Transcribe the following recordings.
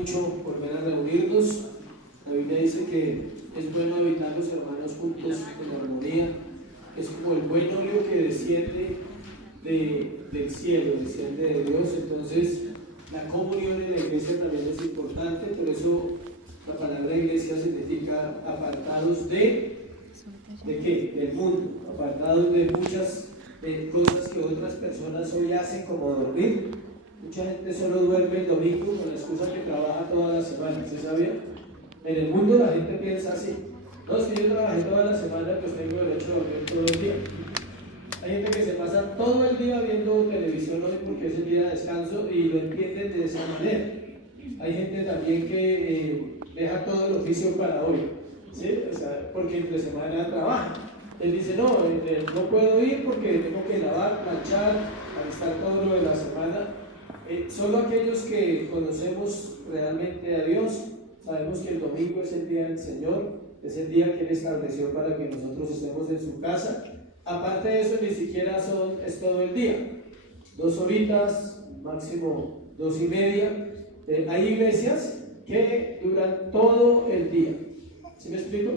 mucho volver a reunirnos. La Biblia dice que es bueno habitar los hermanos juntos en armonía. Es como el buen óleo que desciende del cielo, desciende de Dios. Entonces, la comunión en la iglesia también es importante. Por eso la palabra iglesia significa apartados ¿de qué? Del mundo, apartados de muchas cosas que otras personas hoy hacen, como dormir. Mucha gente solo duerme el domingo con la excusa que trabaja toda la semana. ¿Se sabía? En el mundo la gente piensa así: no, es que yo trabajé toda la semana, pues tengo derecho a dormir todo el día. Hay gente que se pasa todo el día viendo televisión hoy porque es el día de descanso y lo entienden de esa manera. Hay gente también que deja todo el oficio para hoy, ¿sí? O sea, porque entre semana trabaja. Él dice: no puedo ir porque tengo que lavar, planchar, alistar todo lo de la semana. Solo aquellos que conocemos realmente a Dios sabemos que el domingo es el día del Señor, es el día que Él estableció para que nosotros estemos en su casa. Aparte de eso, ni siquiera es todo el día, 2 horitas, máximo 2:30. Hay iglesias que duran todo el día. ¿Sí me explico?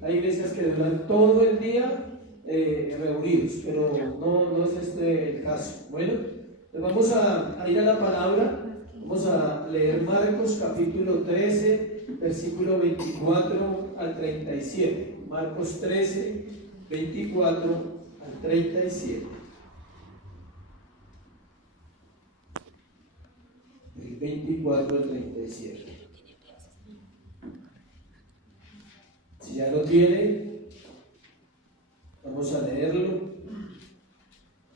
Hay iglesias que duran todo el día reunidos, pero no es este el caso. Bueno, pues vamos a ir a la palabra. Vamos a leer Marcos capítulo 13, versículo 24 al 37. Marcos 13, 24 al 37. El 24 al 37. Si ya lo tiene, vamos a leerlo.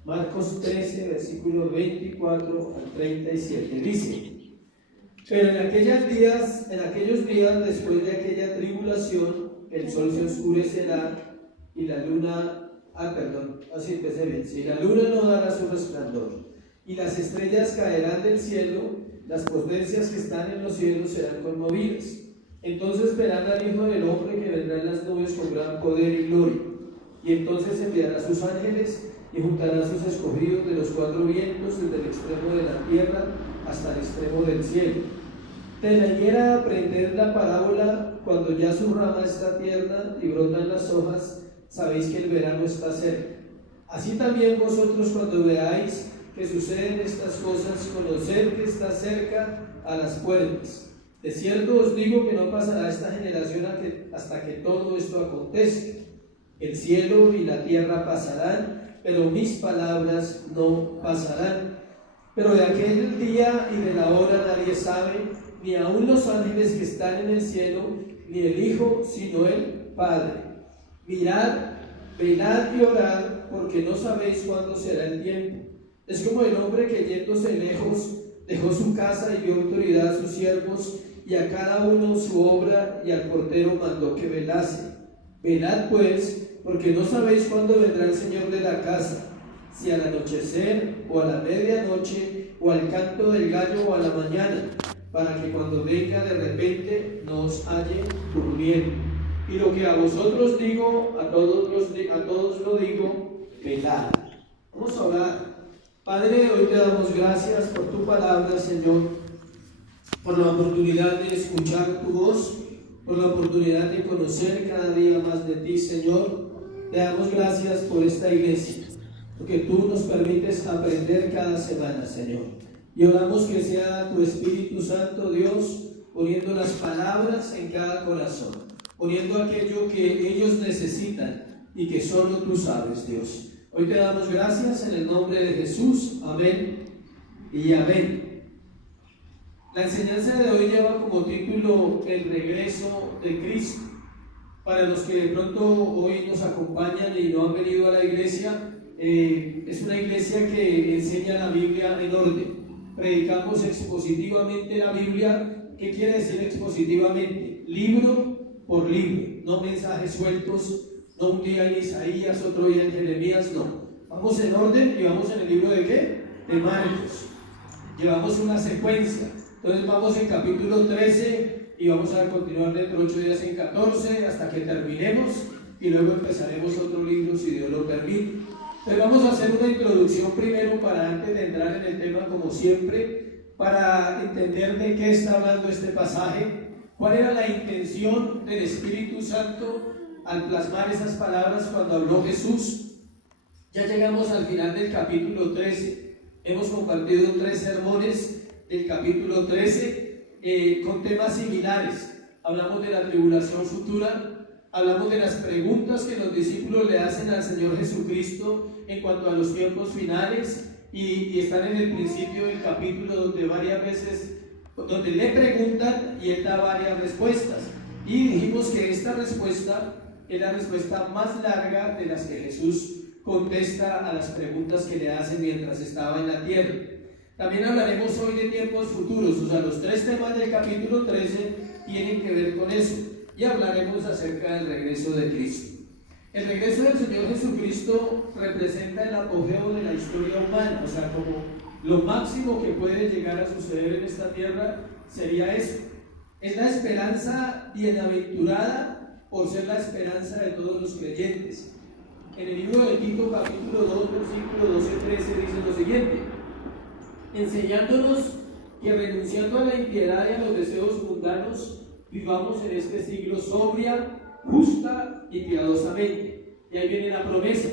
Marcos 13, versículo 24 al 37. Dice: pero en aquellos días, después de aquella tribulación, el sol se oscurecerá y la luna, si la luna no dará su resplandor, y las estrellas caerán del cielo, las potencias que están en los cielos serán conmovidas. Entonces verán al Hijo del Hombre que vendrá en las nubes con gran poder y gloria, y entonces enviará a sus ángeles y juntará a sus escogidos de los 4 vientos, desde el extremo de la tierra hasta el extremo del cielo. De la higuera aprended la parábola: cuando ya su rama está tierna y brotan las hojas, sabéis que el verano está cerca. Así también vosotros, cuando veáis que suceden estas cosas, conoced que está cerca a las puertas. De cierto os digo que no pasará esta generación hasta que todo esto acontezca. El cielo y la tierra pasarán, pero mis palabras no pasarán. Pero de aquel día y de la hora nadie sabe, ni aun los ángeles que están en el cielo, ni el Hijo, sino el Padre. Mirad, velad y orad, porque no sabéis cuándo será el tiempo. Es como el hombre que, yéndose lejos, dejó su casa y dio autoridad a sus siervos, y a cada uno su obra, y al portero mandó que velase. Velad pues, porque no sabéis cuándo vendrá el Señor de la casa, si al anochecer, o a la medianoche, o al canto del gallo, o a la mañana, para que cuando venga de repente no os halle durmiendo. Y lo que a vosotros digo, a todos lo digo: velad. Vamos a orar. Padre, hoy te damos gracias por tu palabra, Señor, por la oportunidad de escuchar tu voz, por la oportunidad de conocer cada día más de ti, Señor. Te damos gracias por esta iglesia, porque tú nos permites aprender cada semana, Señor. Y oramos que sea tu Espíritu Santo, Dios, poniendo las palabras en cada corazón, poniendo aquello que ellos necesitan y que solo tú sabes, Dios. Hoy te damos gracias en el nombre de Jesús. Amén y amén. La enseñanza de hoy lleva como título El regreso de Cristo. Para los que de pronto hoy nos acompañan y no han venido a la iglesia, es una iglesia que enseña la Biblia en orden. Predicamos expositivamente la Biblia. ¿Qué quiere decir expositivamente? Libro por libro, no mensajes sueltos, no un día en Isaías, otro día en Jeremías, no. Vamos en orden y vamos en el libro de ¿qué? De Marcos. Llevamos una secuencia. Entonces vamos en capítulo 13 y vamos a continuar dentro de 8 días en 14 hasta que terminemos, y luego empezaremos otro libro si Dios lo permite. Pero vamos a hacer una introducción primero para, antes de entrar en el tema, como siempre, para entender de qué está hablando este pasaje, cuál era la intención del Espíritu Santo al plasmar esas palabras cuando habló Jesús. Ya llegamos al final del capítulo 13, hemos compartido 3 sermones del capítulo 13 con temas similares. Hablamos de la tribulación futura, hablamos de las preguntas que los discípulos le hacen al Señor Jesucristo en cuanto a los tiempos finales, y están en el principio del capítulo donde varias veces le preguntan y él da varias respuestas, y dijimos que esta respuesta es la respuesta más larga de las que Jesús contesta a las preguntas que le hacen mientras estaba en la tierra. También hablaremos hoy de tiempos futuros, o sea, los 3 temas del capítulo 13 tienen que ver con eso, y hablaremos acerca del regreso de Cristo. El regreso del Señor Jesucristo representa el apogeo de la historia humana, o sea, como lo máximo que puede llegar a suceder en esta tierra sería eso. Es la esperanza bienaventurada por ser la esperanza de todos los creyentes. En el libro de Tito, capítulo 2, versículo 12-13, dice lo siguiente: enseñándonos que renunciando a la impiedad y a los deseos mundanos, vivamos en este siglo sobria, justa y piadosamente. Y ahí viene la promesa: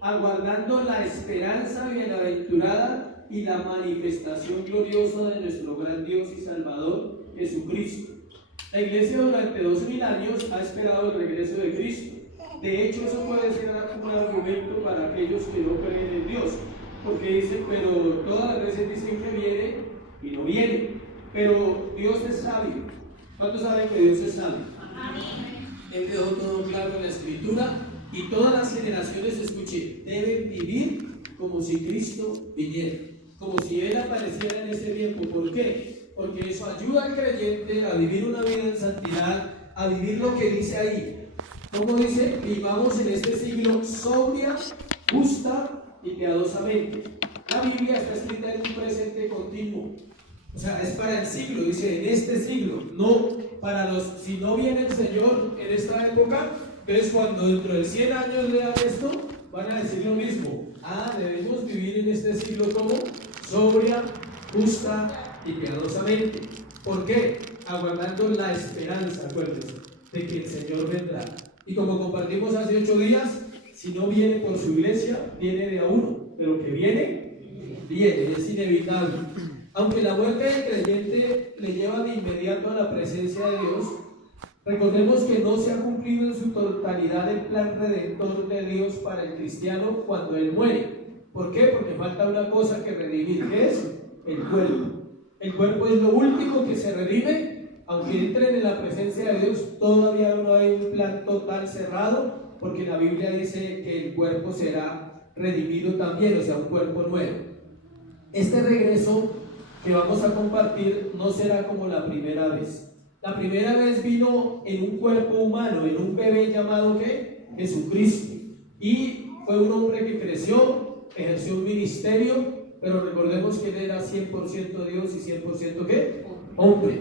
aguardando la esperanza bienaventurada y la manifestación gloriosa de nuestro gran Dios y Salvador, Jesucristo. La iglesia durante 2000 años ha esperado el regreso de Cristo. De hecho, eso puede ser un argumento para aquellos que no creen en Dios, porque dicen, pero todas las veces dicen que viene y no viene. Pero Dios es sabio. ¿Cuántos saben que Dios es sabio? Él dejó todo claro en la Escritura, y todas las generaciones, escuchen, deben vivir como si Cristo viniera, como si Él apareciera en ese tiempo. ¿Por qué? Porque eso ayuda al creyente a vivir una vida en santidad, a vivir lo que dice ahí. ¿Cómo dice? Vivamos en este siglo sobria, justa y piadosamente. La Biblia está escrita en un presente continuo. O sea, es para el siglo, dice, en este siglo, no para los, si no viene el Señor en esta época, entonces cuando dentro de 100 años lean esto, van a decir lo mismo. Debemos vivir en este siglo como sobria, justa y piadosamente. ¿Por qué? Aguardando la esperanza, acuérdense, de que el Señor vendrá. Y como compartimos hace 8 días, si no viene por su iglesia, viene de a uno, pero que viene, es inevitable. Aunque la muerte del creyente le lleva de inmediato a la presencia de Dios, recordemos que no se ha cumplido en su totalidad el plan redentor de Dios para el cristiano cuando él muere. ¿Por qué? Porque falta una cosa que redimir. ¿Qué es? El cuerpo. El cuerpo es lo último que se redime. Aunque entren en la presencia de Dios, todavía no hay un plan total cerrado, porque la Biblia dice que el cuerpo será redimido también, o sea, un cuerpo nuevo. Este regreso que vamos a compartir no será como la primera vez. La primera vez vino en un cuerpo humano, en un bebé llamado ¿qué? Jesucristo. Y fue un hombre que creció, ejerció un ministerio, pero recordemos que él era 100% Dios y 100% ¿qué? Hombre.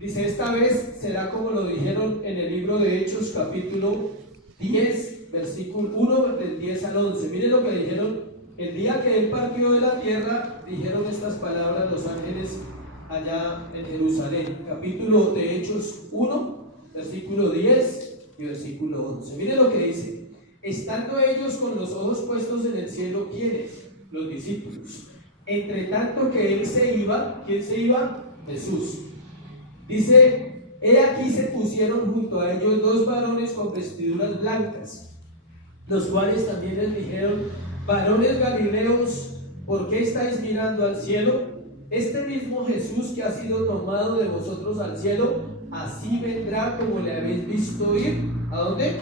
Dice, esta vez será como lo dijeron en el libro de Hechos, capítulo 10, versículo 1, del 10 al 11. Miren lo que dijeron. El día que él partió de la tierra, dijeron estas palabras los ángeles allá en Jerusalén. Capítulo de Hechos 1, versículo 10 y versículo 11. Miren lo que dice. Estando ellos con los ojos puestos en el cielo, ¿quiénes? Los discípulos. Entre tanto que él se iba, ¿quién se iba? Jesús. Dice, he aquí se pusieron junto a ellos 2 varones con vestiduras blancas, los cuales también les dijeron, varones galileos, ¿por qué estáis mirando al cielo? Este mismo Jesús que ha sido tomado de vosotros al cielo, así vendrá como le habéis visto ir. ¿A dónde?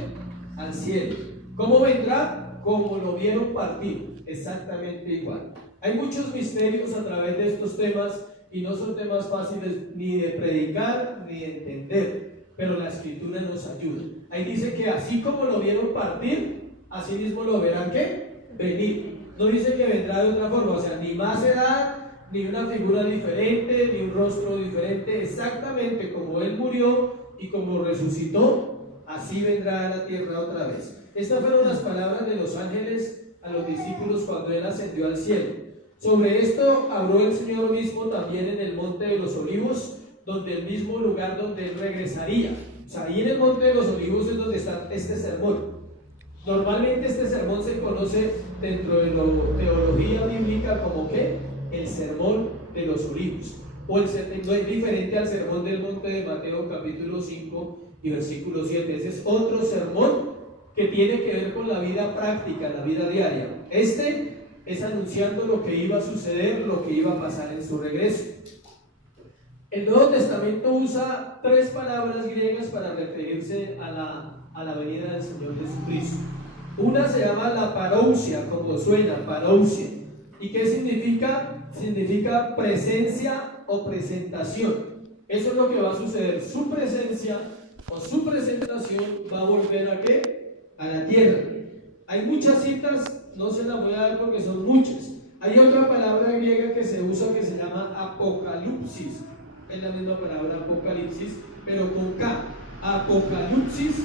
Al cielo. ¿Cómo vendrá? Como lo vieron partir, exactamente igual. Hay muchos misterios a través de estos temas, y no son temas fáciles ni de predicar ni de entender, pero la Escritura nos ayuda. Ahí dice que así como lo vieron partir, así mismo lo verán ¿qué? Venir. No dice que vendrá de otra forma, o sea, ni más edad, ni una figura diferente, ni un rostro diferente. Exactamente como él murió y como resucitó, así vendrá a la tierra otra vez. Estas fueron las palabras de los ángeles a los discípulos cuando él ascendió al cielo. Sobre esto habló el Señor mismo también en el Monte de los Olivos, donde el mismo lugar donde él regresaría. O sea, ahí en el Monte de los Olivos es donde está este sermón. Normalmente este sermón se conoce dentro de la teología bíblica como que el sermón de los olivos. No es diferente al sermón del monte de Mateo capítulo 5 y versículo 7. Ese es otro sermón que tiene que ver con la vida práctica, la vida diaria. Este es anunciando lo que iba a suceder, lo que iba a pasar en su regreso. El Nuevo Testamento usa 3 palabras griegas para referirse a la venida del Señor Jesucristo. Una se llama la parousia, como suena, parousia. ¿Y qué significa? Significa presencia o presentación. Eso es lo que va a suceder. Su presencia o su presentación va a volver ¿a qué? A la tierra. Hay muchas citas, no se las voy a dar porque son muchas. Hay otra palabra griega que se usa que se llama apocalipsis. Es la misma palabra apocalipsis, pero con K. Apocalipsis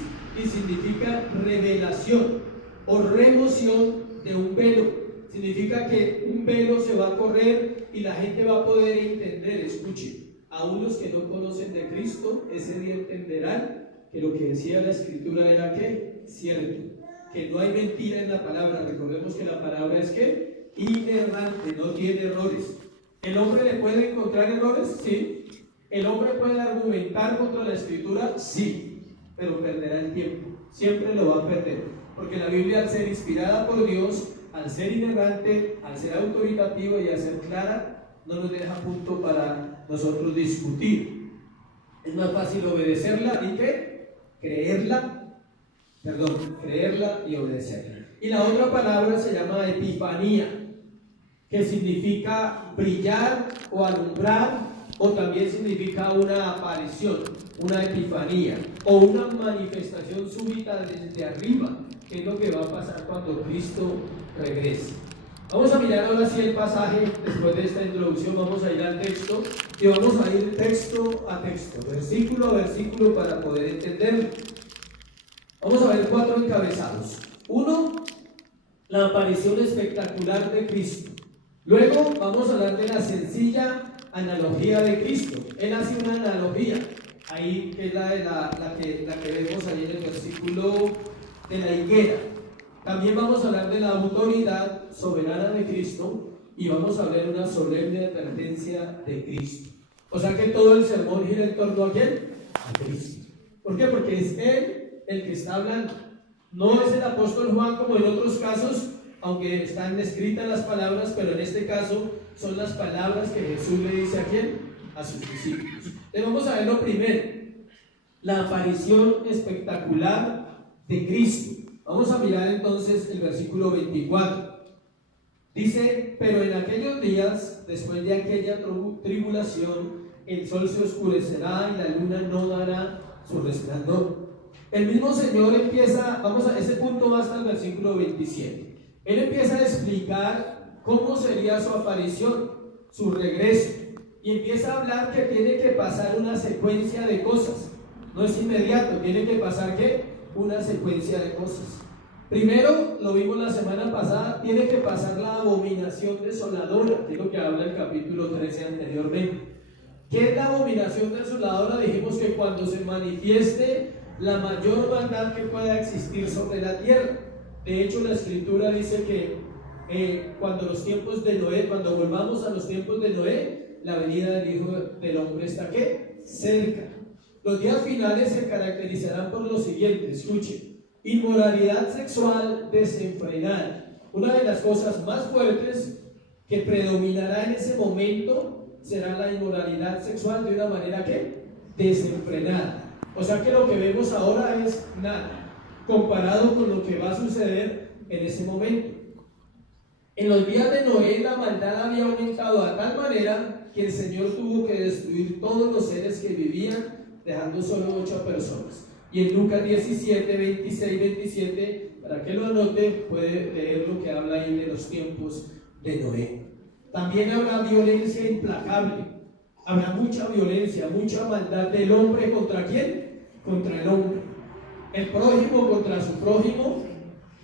y significa revelación o remoción de un velo. Significa que un velo se va a correr y la gente va a poder entender. Escuchen, aún los que no conocen de Cristo ese día entenderán que lo que decía la Escritura era que cierto, que no hay mentira en la palabra. Recordemos que la palabra es que inerrante, no tiene errores. ¿El hombre le puede encontrar errores? Sí. ¿El hombre puede argumentar contra la Escritura? Sí, pero perderá el tiempo, siempre lo va a perder. Porque la Biblia, al ser inspirada por Dios, al ser inerrante, al ser autoritativa y al ser clara, no nos deja punto para nosotros discutir. Es más fácil obedecerla y que creerla y obedecerla. Y la otra palabra se llama epifanía, que significa brillar o alumbrar, o también significa una aparición, una epifanía, o una manifestación súbita desde arriba, que es lo que va a pasar cuando Cristo regrese. Vamos a mirar ahora sí el pasaje. Después de esta introducción vamos a ir al texto y vamos a ir texto a texto, versículo a versículo, para poder entenderlo. Vamos a ver 4 encabezados. 1, la aparición espectacular de Cristo. Luego vamos a hablar de la sencilla analogía de Cristo. Él hace una analogía ahí, que es la que vemos ahí en el versículo de la higuera. También vamos a hablar de la autoridad soberana de Cristo y vamos a ver una solemne advertencia de Cristo. O sea que todo el sermón gira en torno a ¿quién? A Cristo. ¿Por qué? Porque es Él el que está hablando. No es el apóstol Juan como en otros casos, aunque están escritas las palabras, pero en este caso son las palabras que Jesús le dice ¿a quién? A sus discípulos. Entonces vamos a ver lo primero, la aparición espectacular de Cristo. Vamos a mirar entonces el versículo 24. Dice: pero en aquellos días, después de aquella tribulación, el sol se oscurecerá y la luna no dará su resplandor. El mismo Señor empieza, vamos a ese punto va hasta el versículo 27. Él empieza a explicar cómo sería su aparición, su regreso, y empieza a hablar que tiene que pasar una secuencia de cosas. No es inmediato, tiene que pasar ¿qué? Una secuencia de cosas. Primero, lo vimos la semana pasada, tiene que pasar la abominación desoladora, que es lo que habla el capítulo 13 anteriormente. ¿Qué es la abominación desoladora? Dijimos que cuando se manifieste la mayor maldad que pueda existir sobre la tierra. De hecho, la Escritura dice que cuando volvamos a los tiempos de Noé, la venida del Hijo del Hombre está ¿qué? Cerca. Los días finales se caracterizarán por lo siguiente, escuchen: inmoralidad sexual desenfrenada. Una de las cosas más fuertes que predominará en ese momento será la inmoralidad sexual de una manera ¿qué? Desenfrenada. O sea que lo que vemos ahora es nada comparado con lo que va a suceder en ese momento. En los días de Noé la maldad había aumentado a tal manera que el Señor tuvo que destruir todos los seres que vivían, dejando solo 8 personas. Y en Lucas 17, 26, 27, para que lo anote, puede leer lo que habla ahí de los tiempos de Noé. También habrá violencia implacable, habrá mucha violencia, mucha maldad del hombre ¿contra quién? Contra el hombre. El prójimo contra su prójimo,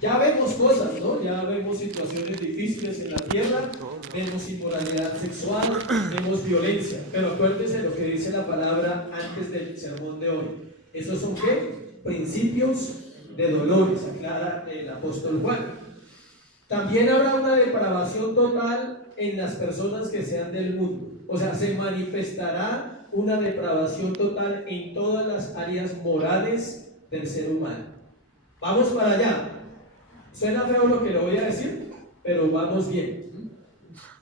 Ya vemos cosas, ¿no? Ya vemos situaciones difíciles en la tierra, vemos inmoralidad sexual, vemos violencia. Pero acuérdense lo que dice la palabra antes del sermón de hoy. ¿Esos son qué? Principios de dolores, aclara el apóstol Juan. También habrá una depravación total en las personas que sean del mundo. O sea, se manifestará una depravación total en todas las áreas morales del ser humano. Vamos para allá. Suena feo lo que le voy a decir, pero vamos bien.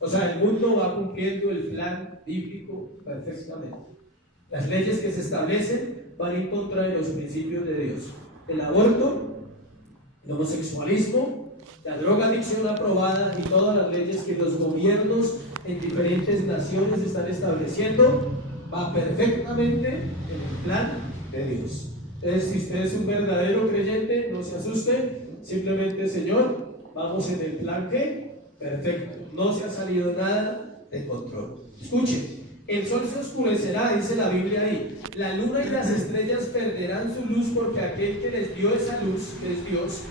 O sea, el mundo va cumpliendo el plan bíblico perfectamente. Las leyes que se establecen van en contra de los principios de Dios. El aborto, el homosexualismo, la drogadicción aprobada y todas las leyes que los gobiernos en diferentes naciones están estableciendo va perfectamente en el plan de Dios. Entonces, si usted es un verdadero creyente, no se asuste. Simplemente, Señor, vamos en el plan que perfecto, no se ha salido nada de control. Escuchen, el sol se oscurecerá, dice la Biblia ahí, la luna y las estrellas perderán su luz, porque aquel que les dio esa luz, que es Dios,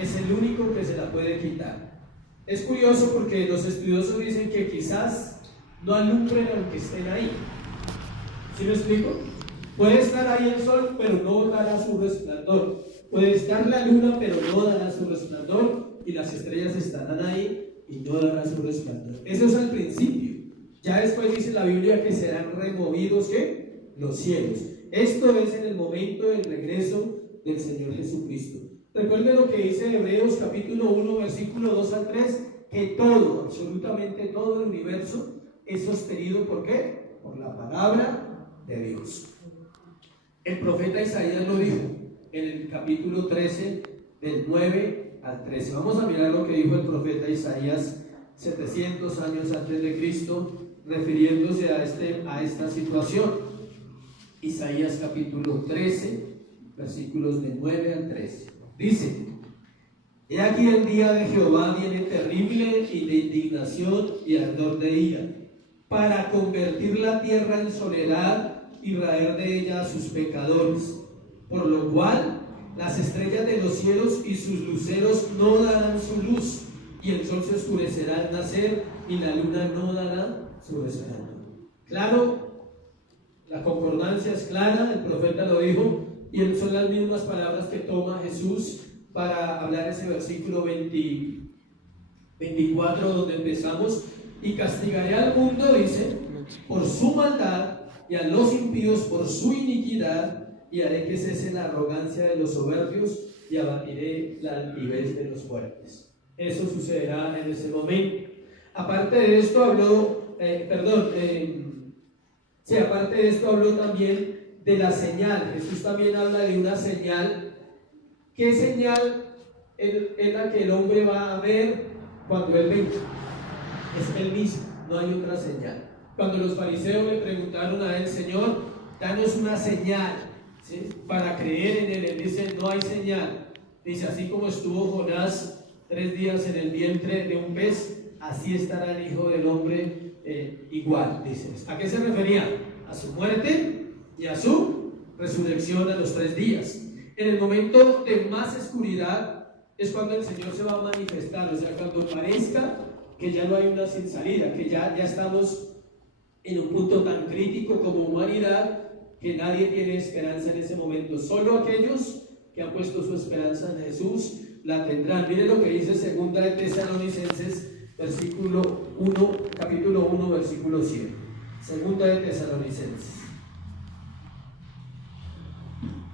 es el único que se la puede quitar. Es curioso porque los estudiosos dicen que quizás no alumbren aunque estén ahí. ¿Sí me explico? Puede estar ahí el sol, pero no dará su resplandor. Puede estar la luna, pero no dará su resplandor, y las estrellas estarán ahí y no dará su resplandor. Eso es al principio. Ya después dice la Biblia que serán removidos, ¿qué? Los cielos. Esto es en el momento del regreso del Señor Jesucristo. Recuerden lo que dice Hebreos capítulo 1, versículo 2 al 3, que todo, absolutamente todo el universo es sostenido, ¿por qué? Por la palabra de Dios. El profeta Isaías lo dijo en el capítulo 13, del 9 al 13. Vamos a mirar lo que dijo el profeta Isaías 700 años antes de Cristo, refiriéndose a esta situación. Isaías capítulo 13, versículos de 9 al 13. Dice: He aquí el día de Jehová viene terrible y de indignación y ardor de ira, para convertir la tierra en soledad y raer de ella a sus pecadores. Por lo cual las estrellas de los cielos y sus luceros no darán su luz, y el sol se oscurecerá al nacer, y la luna no dará su resplandor. Claro, la concordancia es clara, el profeta lo dijo, y son las mismas palabras que toma Jesús para hablar ese versículo 24 donde empezamos: y castigaré al mundo, dice, por su maldad, y a los impíos por su iniquidad, y haré que cese la arrogancia de los soberbios, y abatiré la altivez de los fuertes. Eso sucederá en ese momento. Aparte de esto habló, aparte de esto habló también de la señal. Jesús también habla de una señal. ¿Qué señal es la que el hombre va a ver cuando Él venga? Es Él mismo, no hay otra señal. Cuando los fariseos le preguntaron a Él: Señor, danos una señal, ¿sí?, para creer en Él. Él dice: no hay señal. Dice: así como estuvo Jonás 3 días en el vientre de un pez, así estará el Hijo del Hombre igual. Dice: ¿a qué se refería? A su muerte y a su resurrección a los 3 días. En el momento de más oscuridad es cuando el Señor se va a manifestar. O sea, cuando parezca que ya no hay una sin salida, que ya estamos en un punto tan crítico como humanidad, que nadie tiene esperanza en ese momento. Solo aquellos que han puesto su esperanza en Jesús la tendrán. Miren lo que dice 2 de Tesalonicenses capítulo 1, versículo 7. 2 de Tesalonicenses.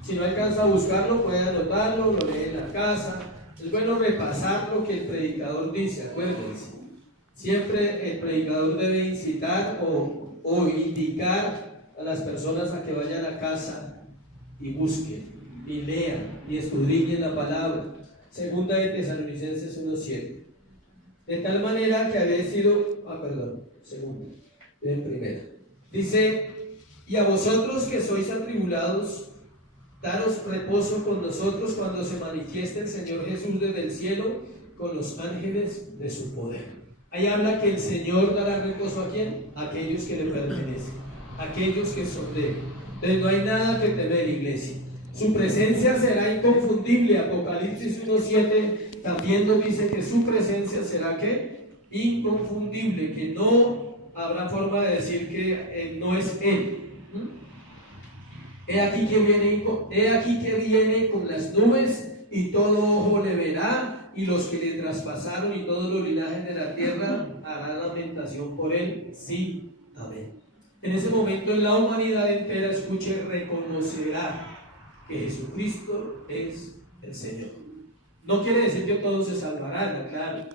Si no alcanza a buscarlo, puede anotarlo, lo lee en la casa. Es bueno repasar lo que el predicador dice, acuérdense. Siempre el predicador debe incitar o indicar a las personas a que vayan a casa y busquen, y lean, y escudriñen la palabra. 2 de Tesalonicenses 1:7. De tal manera que habéis sido, primera. Dice: y a vosotros que sois atribulados, daros reposo con nosotros cuando se manifieste el Señor Jesús desde el cielo con los ángeles de su poder. Ahí habla que el Señor dará reposo ¿a quién? A aquellos que le pertenecen, aquellos que son de Él. Entonces no hay nada que temer, iglesia. Su presencia será inconfundible. Apocalipsis 1:7 también nos dice que su presencia será ¿qué? Inconfundible, que no habrá forma de decir que no es Él. He aquí que viene con las nubes, y todo ojo le verá, y los que le traspasaron y todos los linajes de la tierra harán lamentación por Él. Sí, amén. En ese momento la humanidad entera, escuche, reconocerá que Jesucristo es el Señor. No quiere decir que todos se salvarán, claro.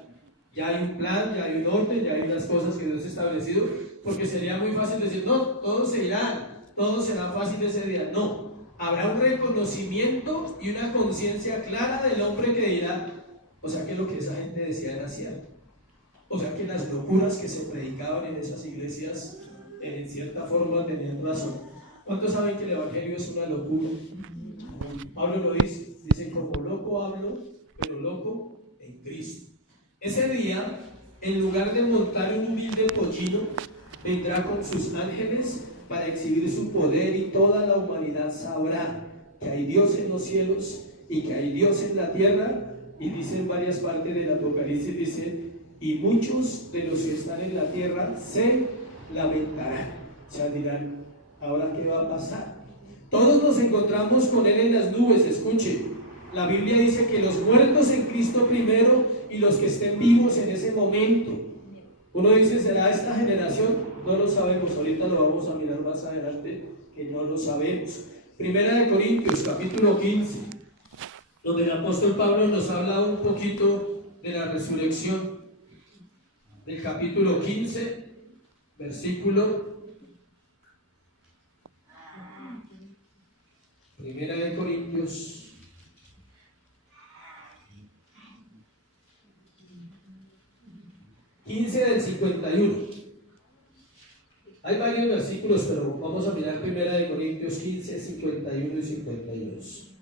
Ya hay un plan, ya hay un orden, ya hay unas cosas que Dios ha establecido, porque sería muy fácil decir, no, todos se irán, todo será fácil ese día. No, habrá un reconocimiento y una conciencia clara del hombre que dirá, o sea que lo que esa gente decía era cierto. O sea que las locuras que se predicaban en esas iglesias, en cierta forma tenían razón. ¿Cuántos saben que el evangelio es una locura? Pablo lo dice, como loco hablo, pero loco en Cristo. Ese día, en lugar de montar un humilde pollino, vendrá con sus ángeles para exhibir su poder, y toda la humanidad sabrá que hay Dios en los cielos y que hay Dios en la tierra. Y dice en varias partes del Apocalipsis, dice, y muchos de los que están en la tierra se lamentarán. O sea, dirán, ¿ahora qué va a pasar? Todos nos encontramos con Él en las nubes. Escuche, la Biblia dice que los muertos en Cristo primero y los que estén vivos en ese momento. Uno dice, ¿será esta generación? No lo sabemos, ahorita lo vamos a mirar más adelante, que no lo sabemos. Primera de Corintios, capítulo 15, donde el apóstol Pablo nos habla un poquito de la resurrección. Del capítulo 15, versículo Primera de Corintios 15 del 51. Hay varios versículos, pero vamos a mirar Primera de Corintios 15, 51 y 52.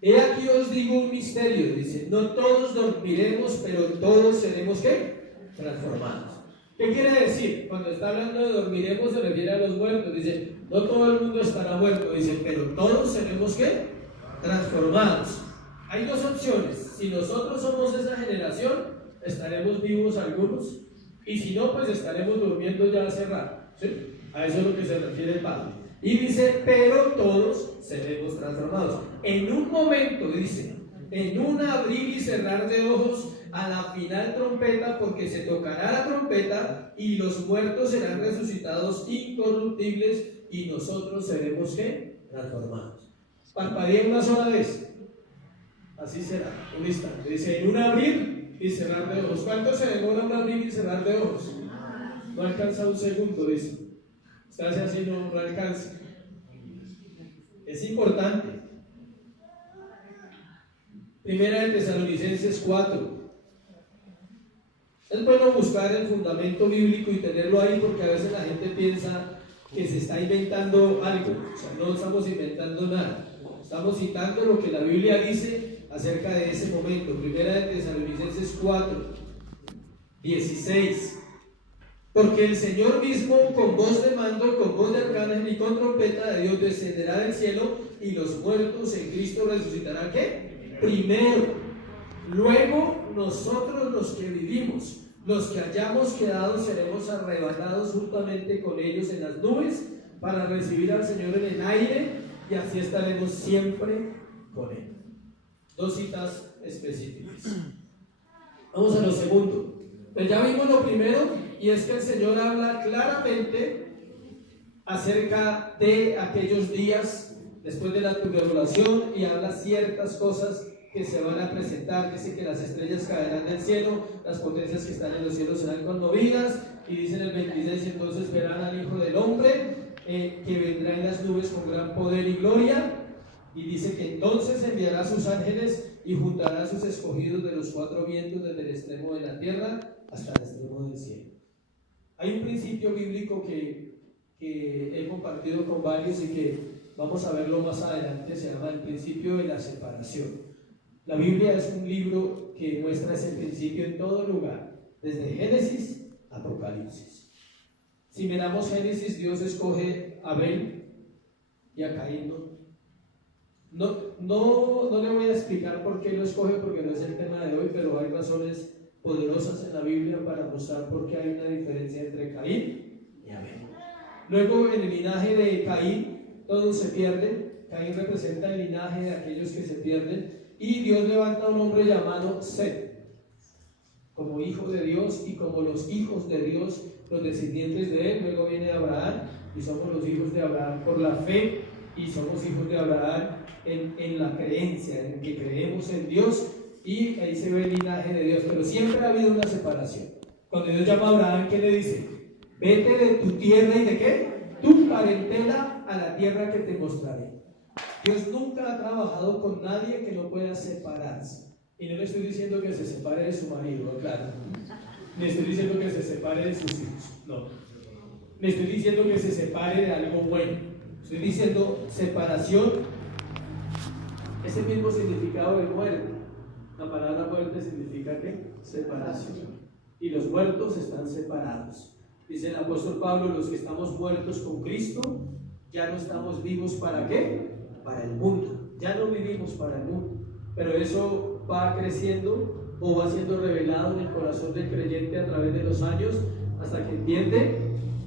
He aquí os digo un misterio, dice, no todos dormiremos, pero todos seremos ¿qué? Transformados. ¿Qué quiere decir? Cuando está hablando de dormiremos se refiere a los muertos. Dice, no todo el mundo estará muerto. Dice, pero todos seremos ¿qué? Transformados. Hay dos opciones. Si nosotros somos esa generación, estaremos vivos algunos, y si no, pues estaremos durmiendo ya hace rato. ¿Sí? A eso es lo que se refiere Pablo. Y dice, pero todos seremos transformados. En un momento, dice, en un abrir y cerrar de ojos, a la final trompeta, porque se tocará la trompeta y los muertos serán resucitados incorruptibles, y nosotros seremos ¿qué? Transformados. Parpadeen una sola vez. Así será, un instante. Dice, en un abrir y cerrar de ojos. ¿Cuánto se demora un abrir y cerrar de ojos? No alcanza un segundo, dice. Usted hace así, no alcanza. Es importante. Primera de Tesalonicenses 4. Es bueno buscar el fundamento bíblico y tenerlo ahí, porque a veces la gente piensa que se está inventando algo. O sea, no estamos inventando nada. Estamos citando lo que la Biblia dice acerca de ese momento. Primera de Tesalonicenses 4, 16. Porque el Señor mismo, con voz de mando, con voz de arcángel y con trompeta de Dios, descenderá del cielo, y los muertos en Cristo resucitarán ¿qué? Primero. Luego nosotros, los que vivimos, los que hayamos quedado, seremos arrebatados juntamente con ellos en las nubes para recibir al Señor en el aire, y así estaremos siempre con Él. Dos citas específicas. Vamos a lo segundo. Pues ya vimos lo primero, y es que el Señor habla claramente acerca de aquellos días después de la tribulación, y habla ciertas cosas que se van a presentar. Dice que las estrellas caerán del cielo, las potencias que están en los cielos serán conmovidas, y dice en el 26, entonces verán al Hijo del Hombre que vendrá en las nubes con gran poder y gloria, y dice que entonces enviará a sus ángeles y juntará a sus escogidos de los cuatro vientos, desde el extremo de la tierra hasta el extremo del cielo. Hay un principio bíblico que he compartido con varios y que vamos a verlo más adelante. Se llama el principio de la separación. La Biblia es un libro que muestra ese principio en todo lugar, desde Génesis a Apocalipsis. Si miramos Génesis, Dios escoge a Abel y a Caín, ¿no? No le voy a explicar por qué lo escoge, porque no es el tema de hoy, pero hay razones poderosas en la Biblia para mostrar por qué hay una diferencia entre Caín y Abel. Luego, en el linaje de Caín, todos se pierden. Caín representa el linaje de aquellos que se pierden, y Dios levanta a un hombre llamado Set como hijo de Dios, y como los hijos de Dios, los descendientes de él. Luego viene Abraham, y somos los hijos de Abraham por la fe, y somos hijos de Abraham en la creencia, en que creemos en Dios, y ahí se ve el linaje de Dios. Pero siempre ha habido una separación. Cuando Dios llama a Abraham, ¿qué le dice? Vete de tu tierra y de qué, tu parentela, a la tierra que te mostraré. Dios nunca ha trabajado con nadie que no pueda separarse. Y no le estoy diciendo que se separe de su marido, claro. Le estoy diciendo que se separe de sus hijos, no. Le estoy diciendo que se separe de algo bueno. Estoy diciendo separación, ese mismo significado de muerte. La palabra muerte significa ¿qué? Separación. Y los muertos están separados. Dice el apóstol Pablo: los que estamos muertos con Cristo, ya no estamos vivos ¿para qué? Para el mundo. Ya no vivimos para el mundo. Pero eso va creciendo o va siendo revelado en el corazón del creyente a través de los años, hasta que entiende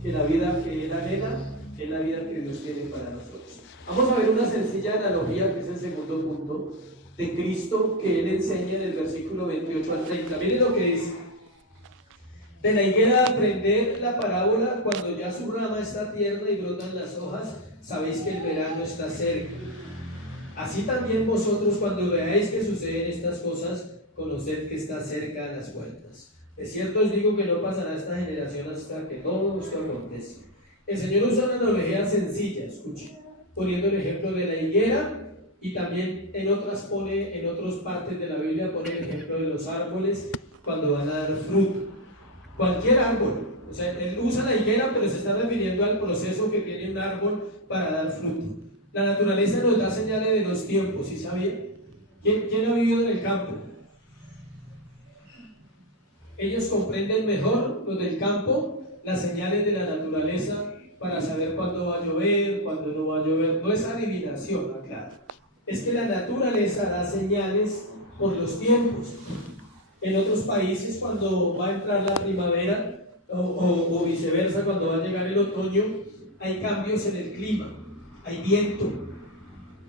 que la vida que él anhela es la vida que Dios tiene para nosotros. Vamos a ver una sencilla analogía, que es el segundo punto, de Cristo, que él enseña en el versículo 28 al 30. Miren lo que dice: de la higuera aprended la parábola, cuando ya su rama está tierna y brotan las hojas, sabéis que el verano está cerca. Así también vosotros, cuando veáis que suceden estas cosas, conoced que está cerca a las puertas. De cierto os digo que no pasará esta generación hasta que todo esto acontezca. El Señor usa una analogía sencilla, escuche, poniendo el ejemplo de la higuera, y también en otras partes de la Biblia pone el ejemplo de los árboles cuando van a dar fruto. Cualquier árbol, o sea, él usa la higuera, pero se está refiriendo al proceso que tiene un árbol para dar fruto. La naturaleza nos da señales de los tiempos, ¿sí sabía? ¿Quién ha vivido en el campo? Ellos comprenden mejor, los del campo, las señales de la naturaleza para saber cuándo va a llover, cuándo no va a llover. No es adivinación, aclaro. Es que la naturaleza da señales por los tiempos. En otros países, cuando va a entrar la primavera o viceversa, cuando va a llegar el otoño, hay cambios en el clima. Hay viento.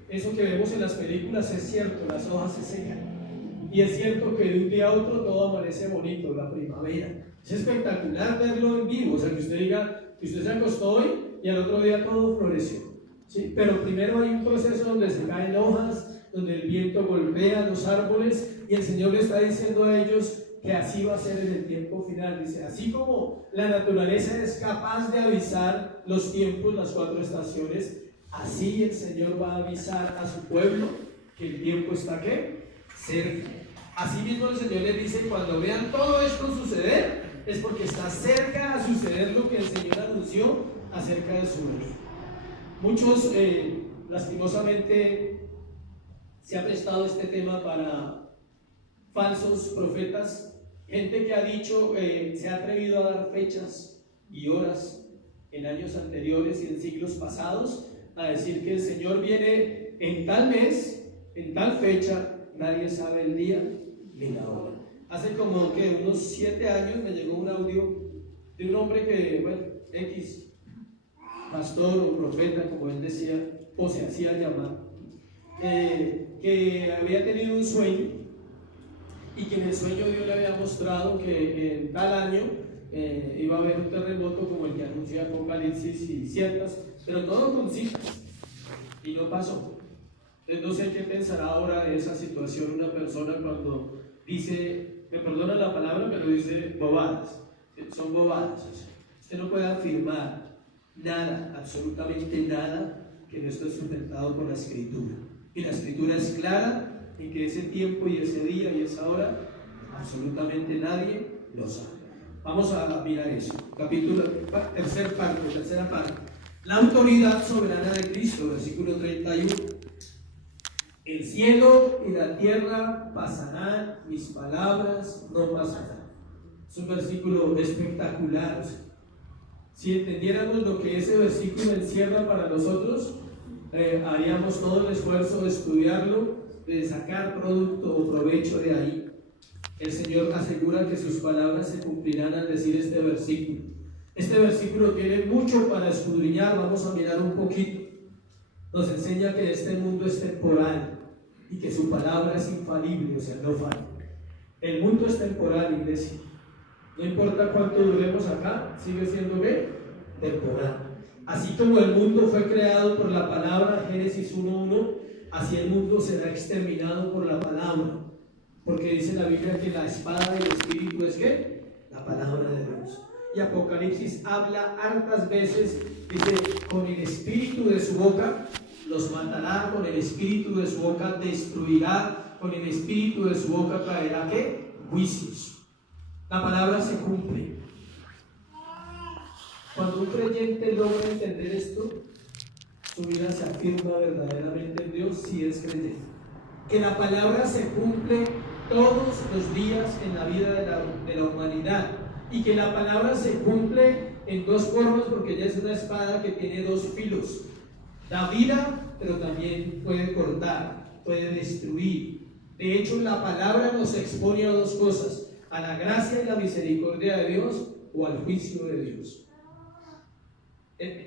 Eso que vemos en las películas es cierto, las hojas se secan. Y es cierto que de un día a otro todo amanece bonito, la primavera. Es espectacular verlo en vivo, o sea, que usted diga que usted se acostó hoy y al otro día todo floreció. ¿Sí? Pero primero hay un proceso donde se caen hojas, donde el viento golpea los árboles, y el Señor le está diciendo a ellos que así va a ser en el tiempo final. Dice: así como la naturaleza es capaz de avisar los tiempos, las 4 estaciones, así el Señor va a avisar a su pueblo que el tiempo está ¿qué? Cerca. Así mismo el Señor les dice: cuando vean todo esto suceder, es porque está cerca a suceder lo que el Señor anunció acerca de su venida. Muchos, lastimosamente, se ha prestado este tema para falsos profetas, gente que ha dicho, se ha atrevido a dar fechas y horas en años anteriores y en siglos pasados, a decir que el Señor viene en tal mes, en tal fecha, nadie sabe el día ni la hora. Hace como que unos 7 años me llegó un audio de un hombre que, bueno, X, pastor o profeta, como él decía, o se hacía llamar, que había tenido un sueño, y que en el sueño Dios le había mostrado que en tal año iba a haber un terremoto como el que anuncia Apocalipsis y ciertas, pero todo con citas, y no pasó. Entonces no sé qué pensará ahora de esa situación una persona cuando dice, me perdona la palabra, pero dice bobadas. Son bobadas. Usted no puede afirmar nada, absolutamente nada, que no esté sustentado por la Escritura. Y la Escritura es clara en que ese tiempo y ese día y esa hora, absolutamente nadie lo sabe. Vamos a mirar eso. Tercera parte. La autoridad soberana de Cristo, versículo 31. El cielo y la tierra pasarán, mis palabras no pasarán. Es un versículo espectacular. Si entendiéramos lo que ese versículo encierra para nosotros, haríamos todo el esfuerzo de estudiarlo, de sacar producto o provecho de ahí. El Señor asegura que sus palabras se cumplirán al decir este versículo. Este versículo tiene mucho para escudriñar, vamos a mirar un poquito. Nos enseña que este mundo es temporal y que su palabra es infalible, o sea, no falla. El mundo es temporal, iglesia. No importa cuánto duremos acá, sigue siendo ¿qué? Temporal. Así como el mundo fue creado por la palabra, Génesis 1:1, así el mundo será exterminado por la palabra. Porque dice la Biblia que la espada del Espíritu es ¿qué? La palabra de Dios. Y Apocalipsis habla hartas veces, dice, con el espíritu de su boca los matará, con el espíritu de su boca destruirá, con el espíritu de su boca traerá ¿qué? Juicios. La palabra se cumple. Cuando un creyente logra entender esto, su vida se afirma verdaderamente en Dios si es creyente. Que la palabra se cumple todos los días en la vida de la humanidad, y que la palabra se cumple en dos formas, porque ella es una espada que tiene dos filos: da vida, pero también puede cortar, puede destruir. De hecho, la palabra nos expone a dos cosas: a la gracia y la misericordia de Dios, o al juicio de Dios.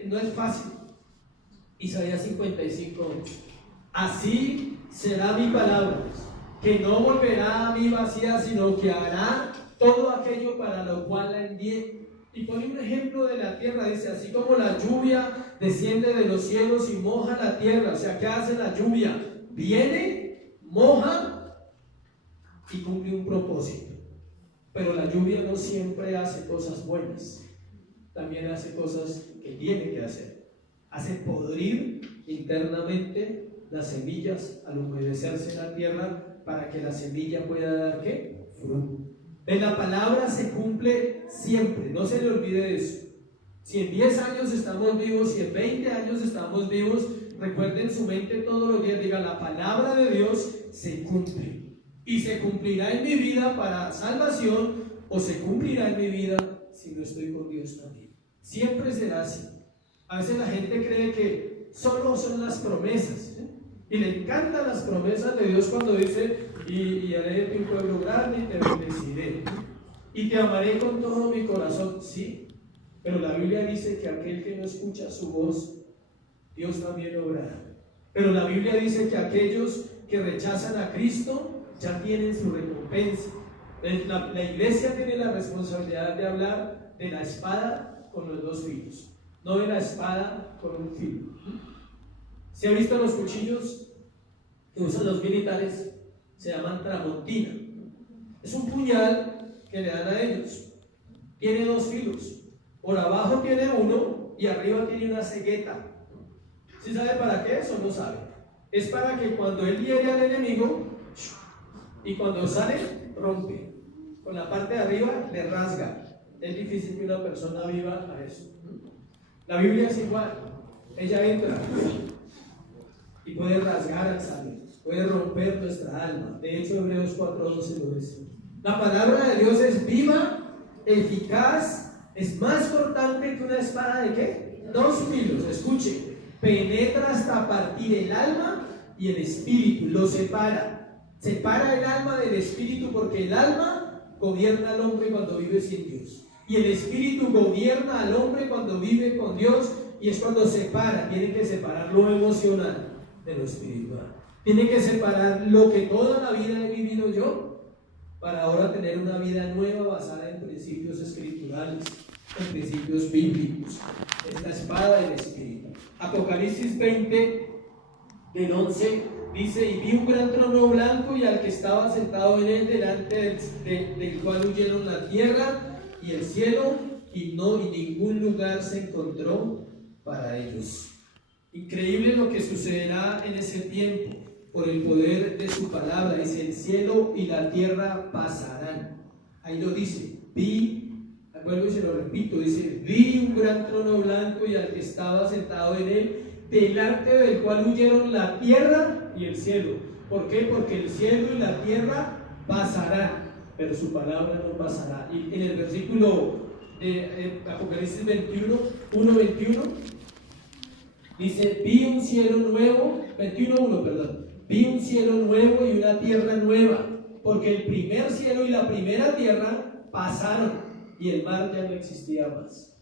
No es fácil. Isaías 55:8: así será mi palabra, que no volverá a mí vacía, sino que hará todo aquello para lo cual la envié. Y pone un ejemplo de la tierra, dice: así como la lluvia desciende de los cielos y moja la tierra. O sea, ¿qué hace la lluvia? Viene, moja y cumple un propósito. Pero la lluvia no siempre hace cosas buenas, también hace cosas que tiene que hacer. Hace podrir internamente las semillas al humedecerse la tierra, para que la semilla pueda dar ¿qué? Fruto. En la palabra se cumple siempre, no se le olvide de eso. Si en 10 años estamos vivos, si en 20 años estamos vivos, recuerden en su mente todos los días, diga: la palabra de Dios se cumple, y se cumplirá en mi vida para salvación, o se cumplirá en mi vida si no estoy con Dios también. Siempre será así. A veces la gente cree que solo son las promesas, y le encantan las promesas de Dios cuando dice: y haré de ti un pueblo grande y te bendeciré y te amaré con todo mi corazón. Sí, pero la Biblia dice que aquel que no escucha su voz, Dios también obrará. Pero la Biblia dice que aquellos que rechazan a Cristo ya tienen su recompensa. La iglesia tiene la responsabilidad de hablar de la espada con los dos filos, no de la espada con un filo. ¿Se ha visto los cuchillos que usan los militares? Se llaman tramontina. Es un puñal que le dan a ellos. Tiene dos filos. Por abajo tiene uno y arriba tiene una cegueta. ¿Sí sabe para qué? Eso no sabe. Es para que cuando él hiere al enemigo y cuando sale, rompe. Con la parte de arriba le rasga. Es difícil que una persona viva a eso. La Biblia es igual. Ella entra y puede rasgar al sabio, puede romper nuestra alma. De hecho, Hebreos 4:12 lo dice. La palabra de Dios es viva, eficaz, es más cortante que una espada de ¿qué? Dos filos. Escuche: penetra hasta partir el alma y el espíritu, lo separa. Separa el alma del espíritu, porque el alma gobierna al hombre cuando vive sin Dios, y el espíritu gobierna al hombre cuando vive con Dios. Y es cuando separa, tiene que separar lo emocional de lo espiritual. Tiene que separar lo que toda la vida he vivido yo, para ahora tener una vida nueva basada en principios escriturales, en principios bíblicos. Es la espada del Espíritu. Apocalipsis 20, del 11, dice: y vi un gran trono blanco y al que estaba sentado en él, delante del cual huyeron la tierra y el cielo, y ningún lugar se encontró para ellos. Increíble lo que sucederá en ese tiempo por el poder de su palabra. Dice: el cielo y la tierra pasarán. Ahí lo dice. Vuelvo y se lo repito, dice: vi un gran trono blanco y al que estaba sentado en él, delante del cual huyeron la tierra y el cielo. ¿Por qué? Porque el cielo y la tierra pasarán, pero su palabra no pasará. Y en el versículo de Apocalipsis 21, Dice, vi un cielo nuevo, 21:1, perdón. Vi un cielo nuevo y una tierra nueva, porque el primer cielo y la primera tierra pasaron y el mar ya no existía más.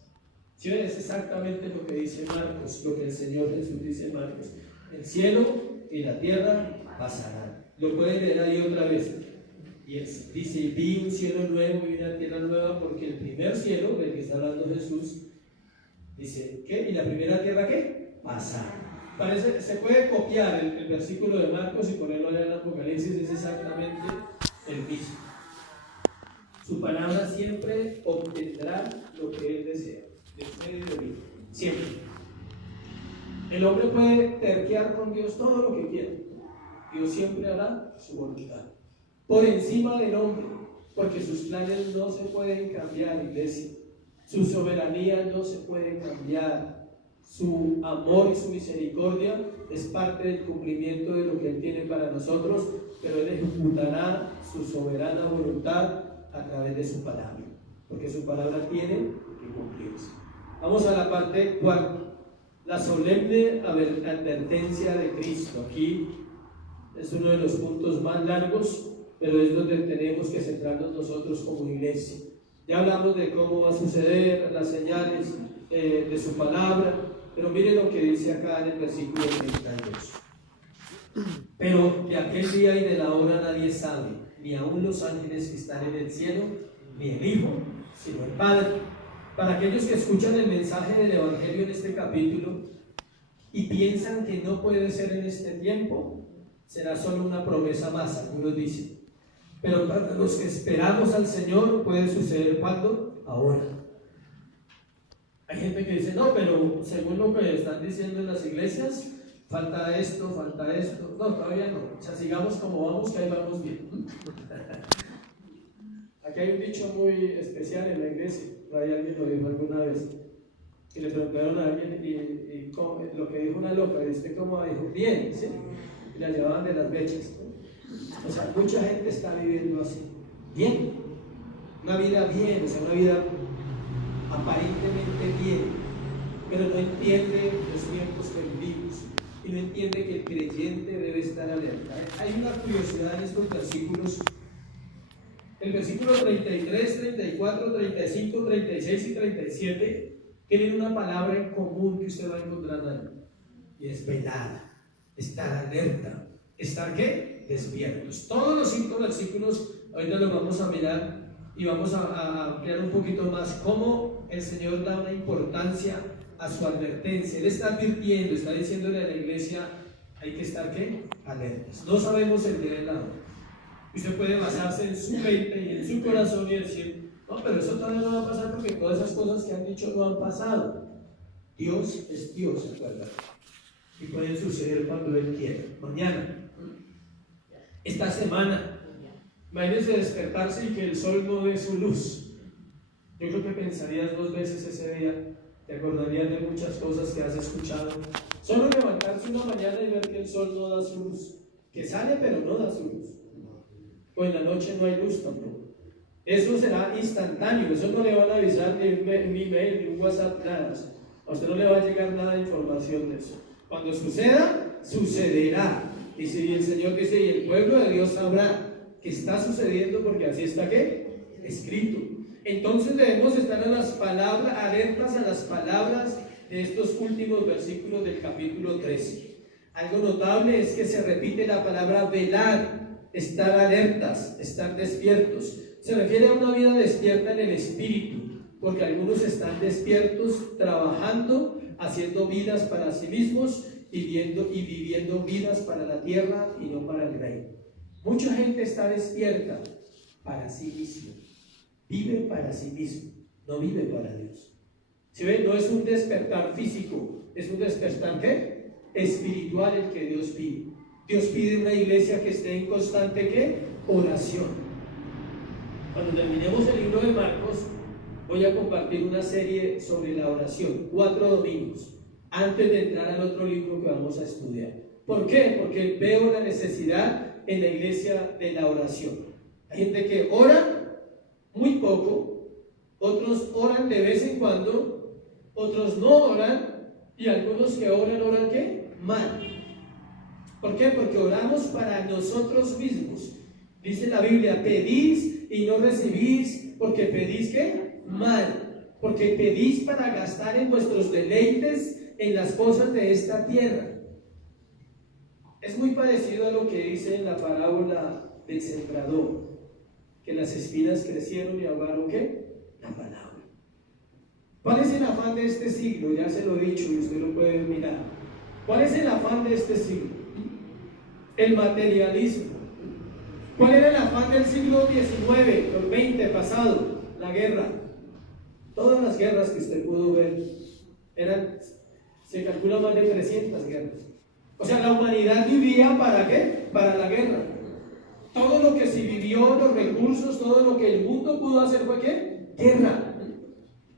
¿Sí ven? Es exactamente lo que dice Marcos, lo que el Señor Jesús dice en Marcos. El cielo y la tierra pasarán. Lo pueden leer ahí otra vez. Y dice, vi un cielo nuevo y una tierra nueva, porque el primer cielo, del que está hablando Jesús, dice, ¿qué? ¿Y la primera tierra qué? Pasaron. Parece, se puede copiar el versículo de Marcos y ponerlo allá en Apocalipsis, es exactamente el mismo. Su palabra siempre obtendrá lo que él desea, de usted y de mí, siempre. El hombre puede terquear con Dios todo lo que quiera. Dios siempre hará su voluntad, por encima del hombre, porque sus planes no se pueden cambiar, iglesia. Su soberanía no se puede cambiar. Su amor y su misericordia es parte del cumplimiento de lo que Él tiene para nosotros, pero Él ejecutará su soberana voluntad a través de su palabra, porque su palabra tiene que cumplirse. Vamos a la parte cuarta, la solemne advertencia de Cristo. Aquí es uno de los puntos más largos, pero es donde tenemos que centrarnos nosotros como iglesia. Ya hablamos de cómo va a suceder, las señales de su palabra, pero miren lo que dice acá en el versículo 32. Pero de aquel día y de la hora nadie sabe, ni aun los ángeles que están en el cielo, ni el Hijo, sino el Padre. Para aquellos que escuchan el mensaje del Evangelio en este capítulo y piensan que no puede ser en este tiempo, será solo una promesa más, algunos dicen. Pero para los que esperamos al Señor puede suceder ¿cuándo? Ahora. Hay gente que dice, no, pero según lo que están diciendo en las iglesias, falta esto, falta esto. No, todavía no. O sea, sigamos como vamos, que ahí vamos bien. Aquí hay un dicho muy especial en la iglesia. Por ahí alguien lo dijo alguna vez. Y le preguntaron a alguien, y lo que dijo una loca, ¿viste cómo dijo? Bien, ¿sí? Y la llevaban de las mechas, ¿no? O sea, mucha gente está viviendo así. Bien. Una vida bien, o sea, una vida aparentemente bien, pero no entiende los tiempos que vivimos y no entiende que el creyente debe estar alerta. Hay una curiosidad en estos versículos. El versículo 33, 34, 35, 36 y 37 tienen una palabra en común que usted va a encontrar ahí, y es velar, estar alerta, estar ¿qué? Despiertos. Todos los 5 versículos ahorita los vamos a mirar y vamos a ampliar un poquito más cómo el Señor da una importancia a su advertencia. Él está advirtiendo, está diciéndole a la iglesia, hay que estar ¿qué? Alertas. No sabemos el día de la hora. Usted puede basarse en su mente y en su corazón y decir, no, pero eso todavía no va a pasar porque todas esas cosas que han dicho no han pasado. Dios es Dios, ¿se acuerdan? Y pueden suceder cuando Él quiera. Mañana, esta semana, imagínense despertarse y que el sol no dé su luz. Yo creo que pensarías 2 veces ese día, te acordarías de muchas cosas que has escuchado. Solo levantarse una mañana y ver que el sol no da su luz, que sale pero no da su luz, o en la noche no hay luz tampoco. Eso será instantáneo, eso no le van a avisar ni un email, ni un WhatsApp, nada. A usted no le va a llegar nada de información de eso. Cuando suceda, sucederá. Y si el Señor dice, y el pueblo de Dios sabrá que está sucediendo porque así está ¿qué? Escrito. Entonces debemos estar alertas a las palabras de estos últimos versículos del capítulo 13. Algo notable es que se repite la palabra velar, estar alertas, estar despiertos. Se refiere a una vida despierta en el espíritu, porque algunos están despiertos trabajando, haciendo vidas para sí mismos y viviendo vidas para la tierra y no para el reino. Mucha gente está despierta para sí mismo. Vive para sí mismo, no vive para Dios. ¿Sí ven? No es un despertar físico, es un despertar ¿qué? Espiritual el que Dios pide. Dios pide una iglesia que esté en constante ¿qué? Oración. Cuando terminemos el libro de Marcos, voy a compartir una serie sobre la oración, 4 domingos, antes de entrar al otro libro que vamos a estudiar. ¿Por qué? Porque veo la necesidad en la iglesia de la oración. Hay gente que ora muy poco, otros oran de vez en cuando, otros no oran Y algunos que oran ¿qué? Mal. ¿Por qué? Porque oramos para nosotros mismos. Dice la Biblia, pedís y no recibís, porque pedís ¿qué? Mal. Porque pedís para gastar en vuestros deleites en las cosas de esta tierra. Es muy parecido a lo que dice en la parábola del sembrador, que las espinas crecieron y ahogaron ¿qué? La palabra. ¿Cuál es el afán de este siglo? Ya se lo he dicho y usted lo puede mirar. ¿Cuál es el afán de este siglo? El materialismo. ¿Cuál era el afán del siglo XIX, los 20 pasado? La guerra. Todas las guerras que usted pudo ver se calcula más de 300 guerras. O sea, la humanidad vivía ¿para qué? Para la guerra. Todo lo que se vivió, los recursos, todo lo que el mundo pudo hacer fue ¿qué? Guerra.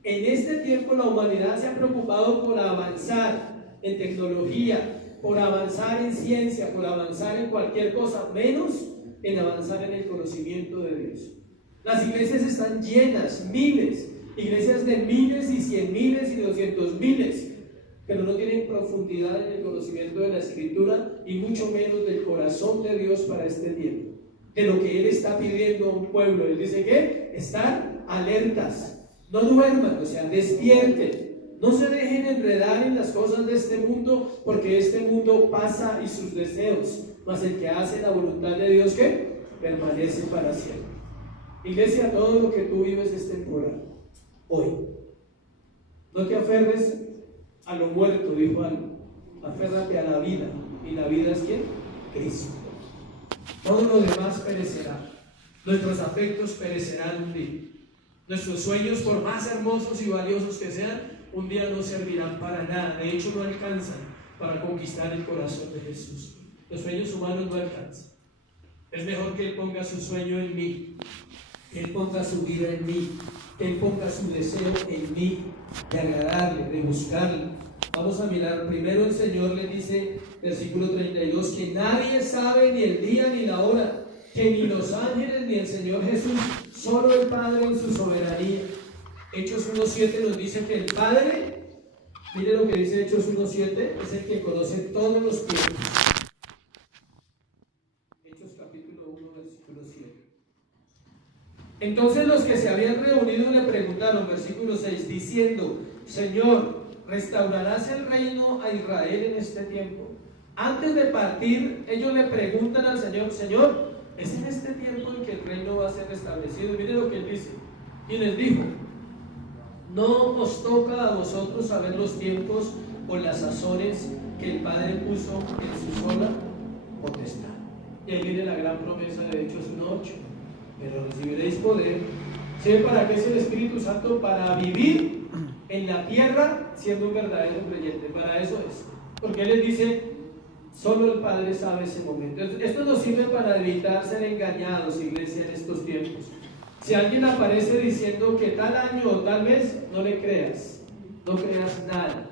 En este tiempo la humanidad se ha preocupado por avanzar en tecnología, por avanzar en ciencia, por avanzar en cualquier cosa, menos en avanzar en el conocimiento de Dios. Las iglesias están llenas, miles, iglesias de miles y 100,000 y 200,000, pero no tienen profundidad en el conocimiento de la Escritura y mucho menos del corazón de Dios para este tiempo, de lo que Él está pidiendo a un pueblo. Él dice que estar alertas, no duerman, o sea, despierten, no se dejen enredar en las cosas de este mundo, porque este mundo pasa y sus deseos, mas el que hace la voluntad de Dios, ¿qué? Permanece para siempre. Iglesia, todo lo que tú vives es temporal, hoy. No te aferres a lo muerto, dijo algo. Aférrate a la vida, y la vida es ¿quién? Cristo. Todo lo demás perecerá. Nuestros afectos perecerán un día. Nuestros sueños, por más hermosos y valiosos que sean, un día no servirán para nada. De hecho, no alcanzan para conquistar el corazón de Jesús. Los sueños humanos no alcanzan. Es mejor que Él ponga su sueño en mí, que Él ponga su vida en mí, que Él ponga su deseo en mí, de agradarle, de buscarle. Vamos a mirar, primero el Señor le dice, versículo 32, que nadie sabe ni el día ni la hora, que ni los ángeles ni el Señor Jesús, solo el Padre en su soberanía. Hechos 1:7 nos dice que el Padre, mire lo que dice Hechos 1:7, es el que conoce todos los tiempos. Hechos capítulo 1, versículo 7. Entonces los que se habían reunido le preguntaron, versículo 6, diciendo, Señor, ¿restaurarás el reino a Israel en este tiempo? Antes de partir, ellos le preguntan al Señor, Señor, ¿es en este tiempo en que el reino va a ser restablecido? Mire lo que Él dice. Y les dijo, no os toca a vosotros saber los tiempos o las sazones que el Padre puso en su sola potestad. Y ahí viene la gran promesa de Hechos 1:8. Pero recibiréis poder. ¿Sabe para qué es el Espíritu Santo? Para vivir en la tierra siendo un verdadero creyente. Para eso es. Porque Él les dice, solo el Padre sabe ese momento. Esto nos sirve para evitar ser engañados, iglesia, en estos tiempos. Si alguien aparece diciendo que tal año o tal mes, no le creas. No creas nada.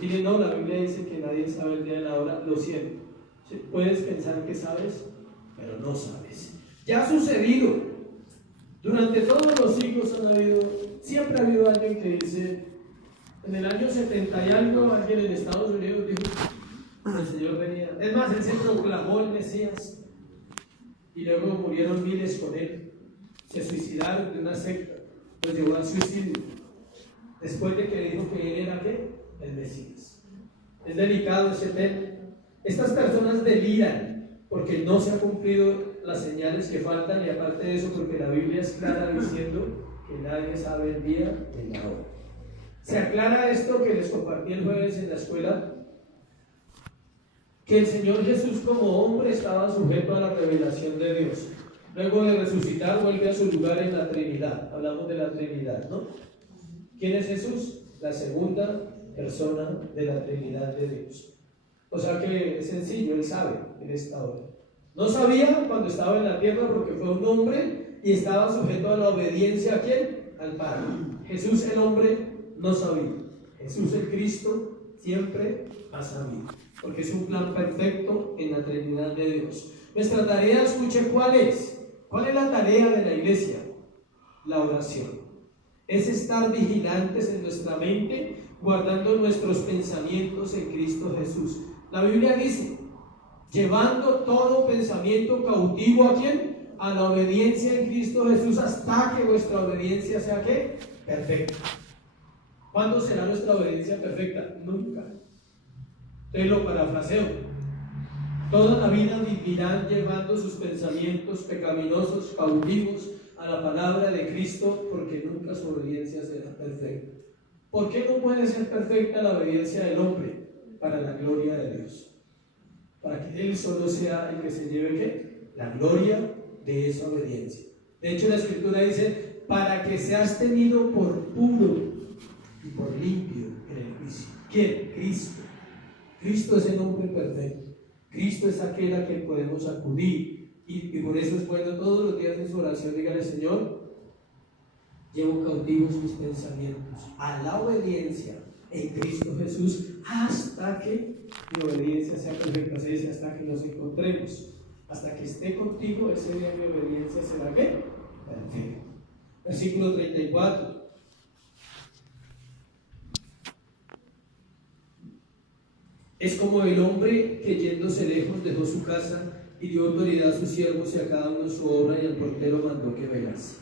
Dile, no, la Biblia dice que nadie sabe el día y la hora. Lo siento. Puedes pensar que sabes, pero no sabes. Ya ha sucedido. Durante todos los siglos siempre ha habido alguien que dice, en el año 70 y algo, alguien en Estados Unidos dijo, el Señor venía. Es más, Él se proclamó el Mesías. Y luego murieron miles con Él. Se suicidaron de una secta. Los llevó al suicidio. Después de que dijo que Él era ¿qué? El Mesías. Es delicado ese tema. Estas personas deliran porque no se han cumplido las señales que faltan, y aparte de eso porque la Biblia es clara diciendo que nadie sabe el día ni la hora. Se aclara esto que les compartí el jueves en la escuela, que el Señor Jesús como hombre estaba sujeto a la revelación de Dios. Luego de resucitar vuelve a su lugar en la Trinidad. Hablamos de la Trinidad, ¿no? ¿Quién es Jesús? La segunda persona de la Trinidad de Dios. O sea que es sencillo, Él sabe en esta hora. No sabía cuando estaba en la tierra porque fue un hombre y estaba sujeto a la obediencia ¿a quién? Al Padre. Jesús el hombre no sabía. Jesús el Cristo siempre ha sabido, porque es un plan perfecto en la Trinidad de Dios. Nuestra tarea, escuche, ¿cuál es? ¿Cuál es la tarea de la iglesia? La oración. Es estar vigilantes en nuestra mente guardando nuestros pensamientos en Cristo Jesús. La Biblia dice, llevando todo pensamiento cautivo ¿a quién? A la obediencia en Cristo Jesús, hasta que vuestra obediencia sea ¿qué? Perfecta. ¿Cuándo será nuestra obediencia perfecta? Nunca. Entonces lo parafraseo. Toda la vida vivirán llevando sus pensamientos pecaminosos cautivos a la palabra de Cristo, porque nunca su obediencia será perfecta. ¿Por qué no puede ser perfecta la obediencia del hombre? Para la gloria de Dios. Para que Él solo sea el que se lleve ¿qué? La gloria de esa obediencia. De hecho, la Escritura dice, para que seas tenido por puro y por limpio en el juicio. ¿Quién? Cristo. Cristo es el hombre perfecto. Cristo es aquel a quien podemos acudir. Y por eso es bueno todos los días en su oración, dígale: Señor, llevo cautivos mis pensamientos a la obediencia en Cristo Jesús, hasta que mi obediencia sea perfecta. Se dice hasta que nos encontremos, hasta que esté contigo, ese día mi obediencia será ¿qué? Perfecta. Versículo 34. Es como el hombre que yéndose lejos dejó su casa y dio autoridad a sus siervos y a cada uno su obra, y al portero mandó que velase.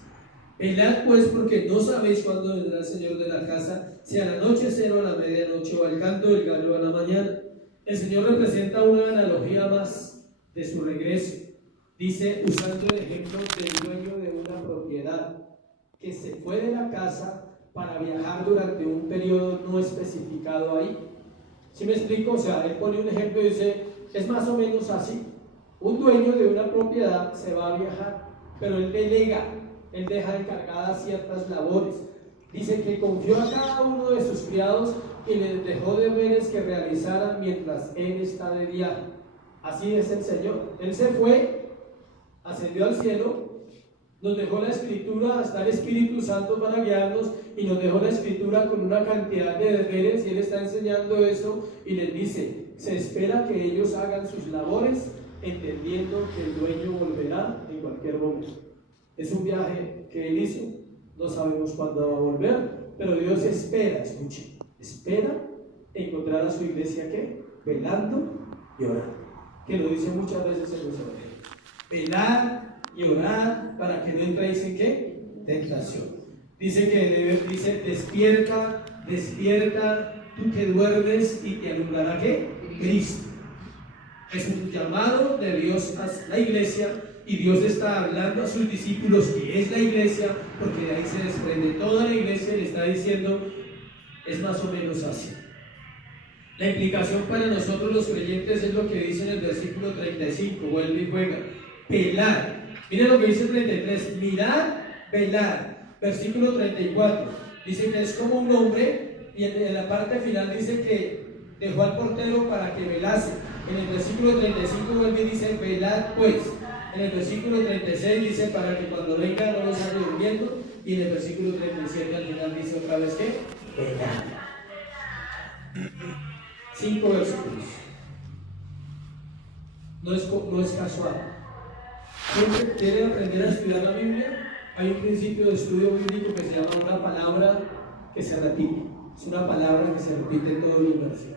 Velad pues, porque no sabéis cuándo vendrá el Señor de la casa, si al anochecer o a la medianoche o al canto del gallo a la mañana. El Señor representa una analogía más de su regreso. Dice, usando el ejemplo del dueño de una propiedad que se fue de la casa para viajar durante un periodo no especificado ahí. ¿Sí me explico? O sea, él pone un ejemplo y dice, es más o menos así. Un dueño de una propiedad se va a viajar, pero él delega, él deja encargadas ciertas labores. Dice que confió a cada uno de sus criados y les dejó deberes que realizaran mientras él está de viaje. Así es el Señor. Él se fue, ascendió al cielo, nos dejó la Escritura, hasta el Espíritu Santo para guiarnos, y nos dejó la Escritura con una cantidad de deberes, y Él está enseñando eso y les dice, se espera que ellos hagan sus labores entendiendo que el dueño volverá en cualquier momento. Es un viaje que Él hizo, no sabemos cuándo va a volver, pero Dios espera, escuche, espera encontrar a su iglesia ¿qué? Velando y orando, que lo dice muchas veces en los evangelios. Velar y orar para que no entréis en ¿qué? Tentación. Dice que dice, despierta, despierta, tú que duermes, y te alumbrará ¿qué? Cristo. Es un llamado de Dios a la iglesia, y Dios está hablando a sus discípulos, que es la iglesia, porque de ahí se desprende toda la iglesia, y le está diciendo, es más o menos así. La implicación para nosotros los creyentes es lo que dice en el versículo 35, vuelve y juega, pelar. Miren lo que dice el 33, mirad, velad. Versículo 34, dice que es como un hombre, y en la parte final dice que dejó al portero para que velase. En el versículo 35 vuelve y dice, velad pues. En el versículo 36 dice, para que cuando venga no los haga durmiendo. Y en el versículo 37 al final dice otra vez que velad. 5 versículos. No es casual. ¿Quién quiere aprender a estudiar la Biblia? Hay un principio de estudio bíblico que se llama una palabra que se repite. Es una palabra que se repite en todos los versículos.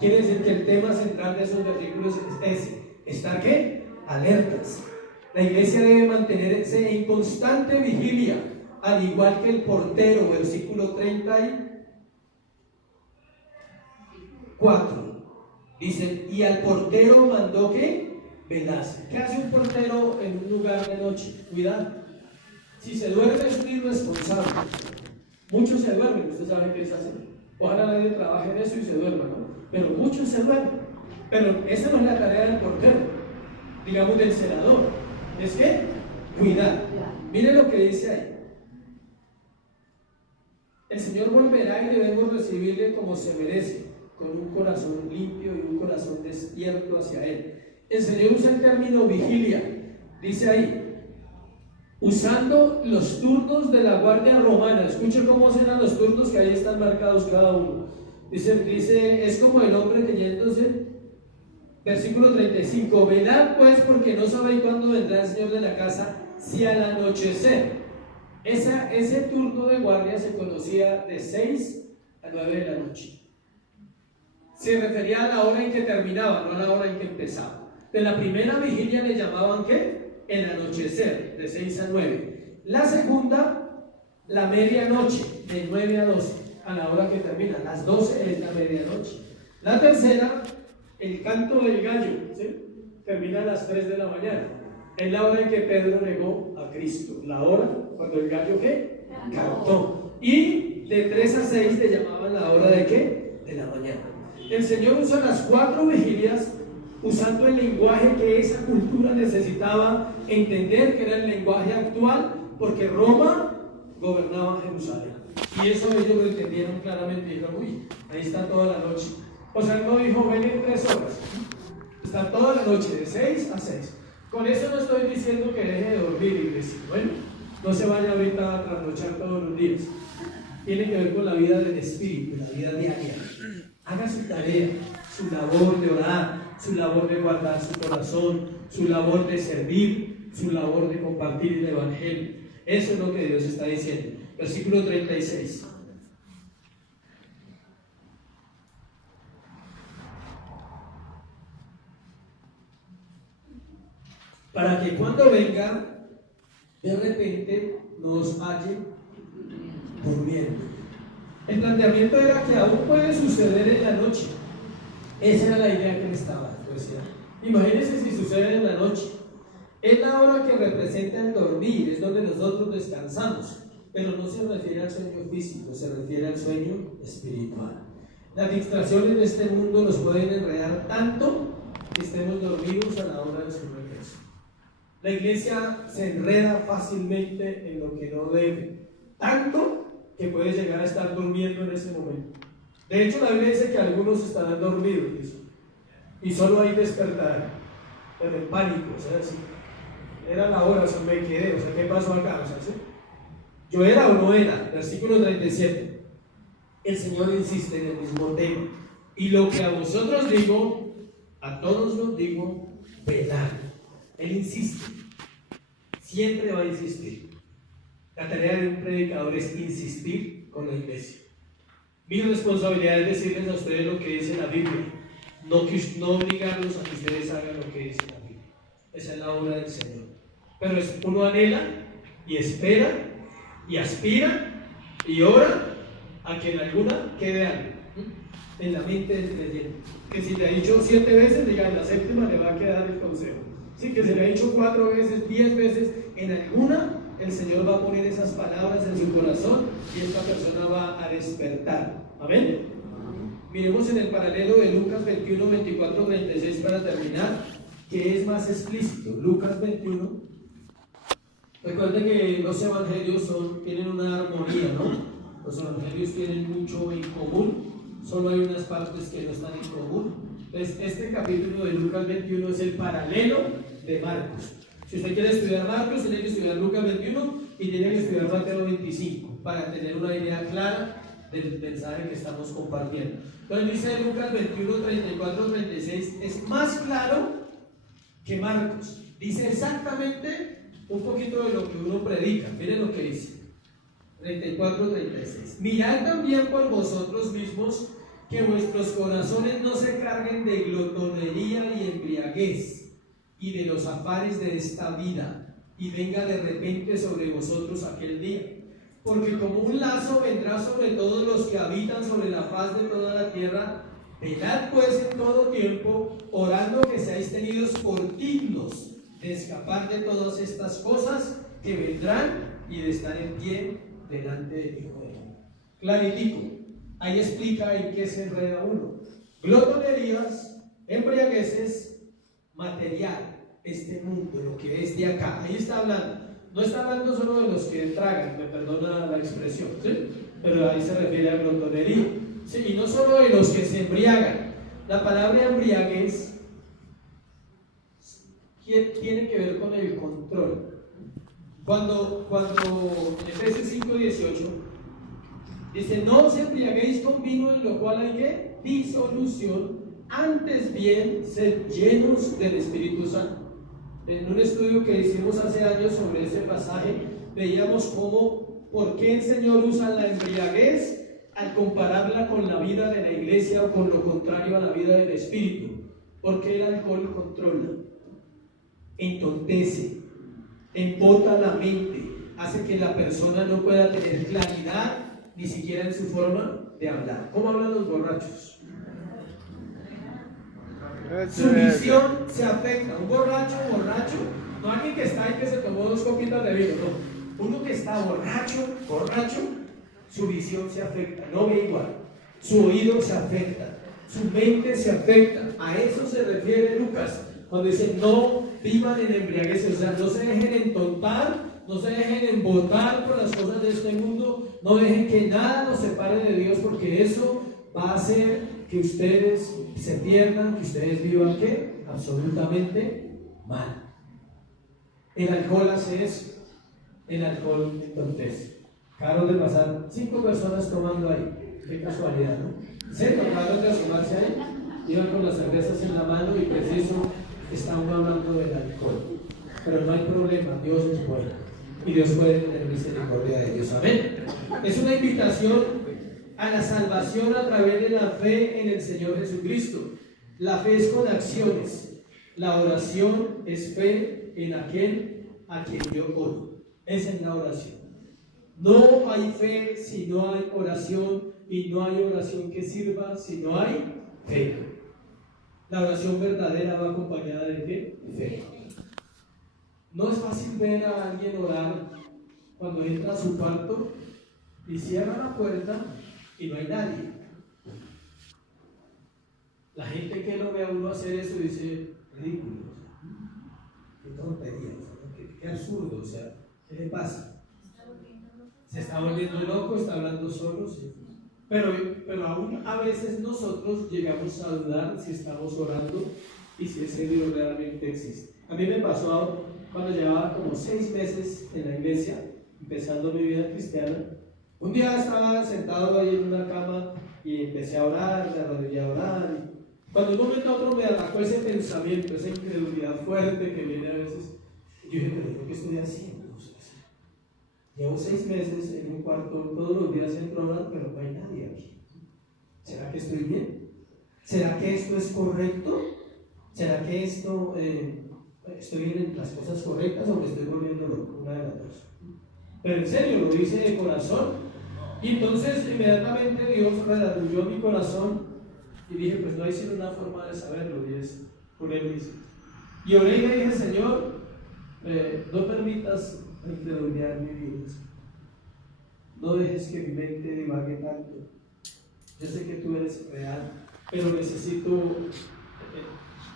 Quiere decir que el tema central de esos versículos es ese. ¿Estar qué? Alertas. La iglesia debe mantenerse en constante vigilia, al igual que el portero, versículo 34. Dice, y al portero mandó que velase. ¿Qué hace un portero en un lugar de noche? Cuidado. Si se duerme es un irresponsable. Muchos se duermen, usted sabe qué es hacer. Ojalá nadie trabaje en eso y se duerma, ¿no? Pero muchos se duermen. Pero esa no es la tarea del portero, digamos del celador. Es que cuidar. Mire lo que dice ahí. El Señor volverá y debemos recibirle como se merece, con un corazón limpio y un corazón despierto hacia Él. El Señor usa el término vigilia. Dice ahí, usando los turnos de la guardia romana. Escuchen cómo serán los turnos, que ahí están marcados cada uno. Dice, es como el hombre que yéndose, versículo 35, velad pues, porque no sabéis cuándo vendrá el Señor de la casa, si al anochecer. Ese turno de guardia se conocía de 6 a 9 de la noche. Se refería a la hora en que terminaba, no a la hora en que empezaba. De la primera vigilia le llamaban ¿qué? El anochecer, de 6 a 9. La segunda, la medianoche, de 9 a 12, a la hora que termina. Las 12 es la medianoche. La tercera, el canto del gallo, ¿sí? Termina a las 3 de la mañana. Es la hora en que Pedro negó a Cristo. La hora cuando el gallo ¿qué? Cantó. Y de 3 a 6 le llamaban la hora de ¿qué? De la mañana. El Señor usa las 4 vigilias usando el lenguaje que esa cultura necesitaba entender, que era el lenguaje actual, porque Roma gobernaba Jerusalén. Y eso ellos lo entendieron claramente y dijeron, uy, ahí está toda la noche. O sea, él no dijo, ven en 3 horas. Está toda la noche, de 6 a 6. Con eso no estoy diciendo que deje de dormir, iglesia. Bueno, no se vaya ahorita a trasnochar todos los días. Tiene que ver con la vida del espíritu, la vida diaria. Haga su tarea, su labor de orar, su labor de guardar su corazón, su labor de servir, su labor de compartir el evangelio. Eso es lo que Dios está diciendo. Versículo 36. Para que cuando venga, de repente nos halle durmiendo. El planteamiento era que aún puede suceder en la noche. Esa era la idea que él estaba diciendo. Imagínense si sucede en la noche. Es la hora que representa el dormir, es donde nosotros descansamos, pero no se refiere al sueño físico, se refiere al sueño espiritual. Las distracciones de este mundo nos pueden enredar tanto que estemos dormidos a la hora de su regreso. La iglesia se enreda fácilmente en lo que no debe, tanto que puede llegar a estar durmiendo en ese momento. De hecho, la Biblia dice que algunos estarán dormidos y solo hay despertar, pero en pánico, o sea, así. Era la hora, o sea, me quedé, o sea, ¿qué pasó acá? O sea, ¿sí? ¿Yo era o no era? Versículo 37. El Señor insiste en el mismo tema. Y lo que a vosotros digo, a todos los digo, velad. Él insiste, siempre va a insistir. La tarea de un predicador es insistir con la iglesia. Mi responsabilidad es decirles a ustedes lo que dice la Biblia, no obligarlos a que ustedes hagan lo que dice la Biblia. Esa es la obra del Señor. Pero uno anhela y espera y aspira y ora a que en alguna quede algo en la mente del creyente. Que si le ha dicho 7 veces, diga en la 7ª le va a quedar el consejo. Sí, que se le ha dicho 4 veces, 10 veces, en alguna el Señor va a poner esas palabras en su corazón y esta persona va a despertar. ¿Amén? Miremos en el paralelo de Lucas 21, 24, 36 para terminar, que es más explícito. Lucas 21. Recuerden que los evangelios tienen una armonía, ¿no? Los evangelios tienen mucho en común, solo hay unas partes que no están en común. Entonces, este capítulo de Lucas 21 es el paralelo de Marcos. Si usted quiere estudiar Marcos, tiene que estudiar Lucas 21 y tiene que estudiar Mateo 25 para tener una idea clara del mensaje que estamos compartiendo. Entonces dice Lucas 21, 34, 36, es más claro que Marcos. Dice exactamente un poquito de lo que uno predica. Miren lo que dice 34, 36. Mirad también por vosotros mismos que vuestros corazones no se carguen de glotonería y embriaguez y de los afanes de esta vida, y venga de repente sobre vosotros aquel día, porque como un lazo vendrá sobre todos los que habitan sobre la faz de toda la tierra. Velad pues en todo tiempo, orando que seáis tenidos por dignos de escapar de todas estas cosas que vendrán y de estar en pie delante del Hijo del Hombre. Claritico, ahí explica en qué se enreda uno. Glotonerías, embriagueces, material, este mundo, lo que es de acá. Ahí está hablando. No está hablando solo de los que tragan, me perdona la expresión, ¿sí? Pero ahí se refiere a glotonería. Sí, y no solo de los que se embriagan. La palabra embriaguez tiene que ver con el control. Cuando en Efesios 5:18 dice, no os embriaguéis con vino, en lo cual hay que disolución, antes bien sed llenos del Espíritu Santo. En un estudio que hicimos hace años sobre ese pasaje, veíamos cómo, por qué el Señor usa la embriaguez al compararla con la vida de la iglesia o con lo contrario a la vida del espíritu, porque el alcohol controla, entontece, embota la mente, hace que la persona no pueda tener claridad ni siquiera en su forma de hablar. ¿Cómo hablan los borrachos? Su visión se afecta. Un borracho, no alguien que está ahí que se tomó 2 copitas de vino, no. Uno que está borracho, su visión se afecta, no ve igual. Su oído se afecta, su mente se afecta. A eso se refiere Lucas cuando dice: no vivan en embriaguez, o sea, no se dejen entontar, no se dejen embotar por las cosas de este mundo, no dejen que nada nos separe de Dios, porque eso va a hacer que ustedes se pierdan, que ustedes vivan ¿qué? Absolutamente mal. El alcohol hace eso, el alcohol entonces. Acabaron de pasar 5 personas tomando ahí, qué casualidad, ¿no? Se acabaron de asomarse ahí, iban con las cervezas en la mano y preciso estaban hablando del alcohol. Pero no hay problema, Dios es bueno y Dios puede tener misericordia de ellos. Amén. Es una invitación a la salvación a través de la fe en el Señor Jesucristo. La fe es con acciones. La oración es fe en aquel a quien yo oro. Esa es la oración. No hay fe si no hay oración, y no hay oración que sirva si no hay fe. La oración verdadera va acompañada de ¿qué? Fe. No es fácil ver a alguien orar cuando entra a su cuarto y cierra la puerta y no hay nadie. La gente que lo ve a uno hacer eso dice: ridículo, qué tontería, qué absurdo, o sea, ¿qué le pasa? Se está volviendo loco, está hablando solo, sí. Pero aún a veces nosotros llegamos a dudar si estamos orando y si ese Dios realmente existe. A mí me pasó cuando llevaba como 6 meses en la iglesia, empezando mi vida cristiana. Un día estaba sentado ahí en una cama y empecé a orar, me arrodillé a orar. Y cuando de un momento a otro me atacó ese pensamiento, esa incredulidad fuerte que viene a veces, yo dije: ¿pero qué estoy haciendo? Llevo 6 meses en un cuarto, todos los días entro a orar, pero no hay nadie aquí. ¿Será que estoy bien? ¿Será que esto es correcto? ¿Será que esto estoy en las cosas correctas o me estoy volviendo loco? Una de las dos. Pero en serio, lo hice de corazón. Y entonces inmediatamente Dios redarguyó mi corazón y dije: pues no hay sino una forma de saberlo, y es por Él mismo. Y oré y le dije: Señor, no permitas incredulidad en mi vida. No dejes que mi mente divague tanto. Yo sé que tú eres real, pero necesito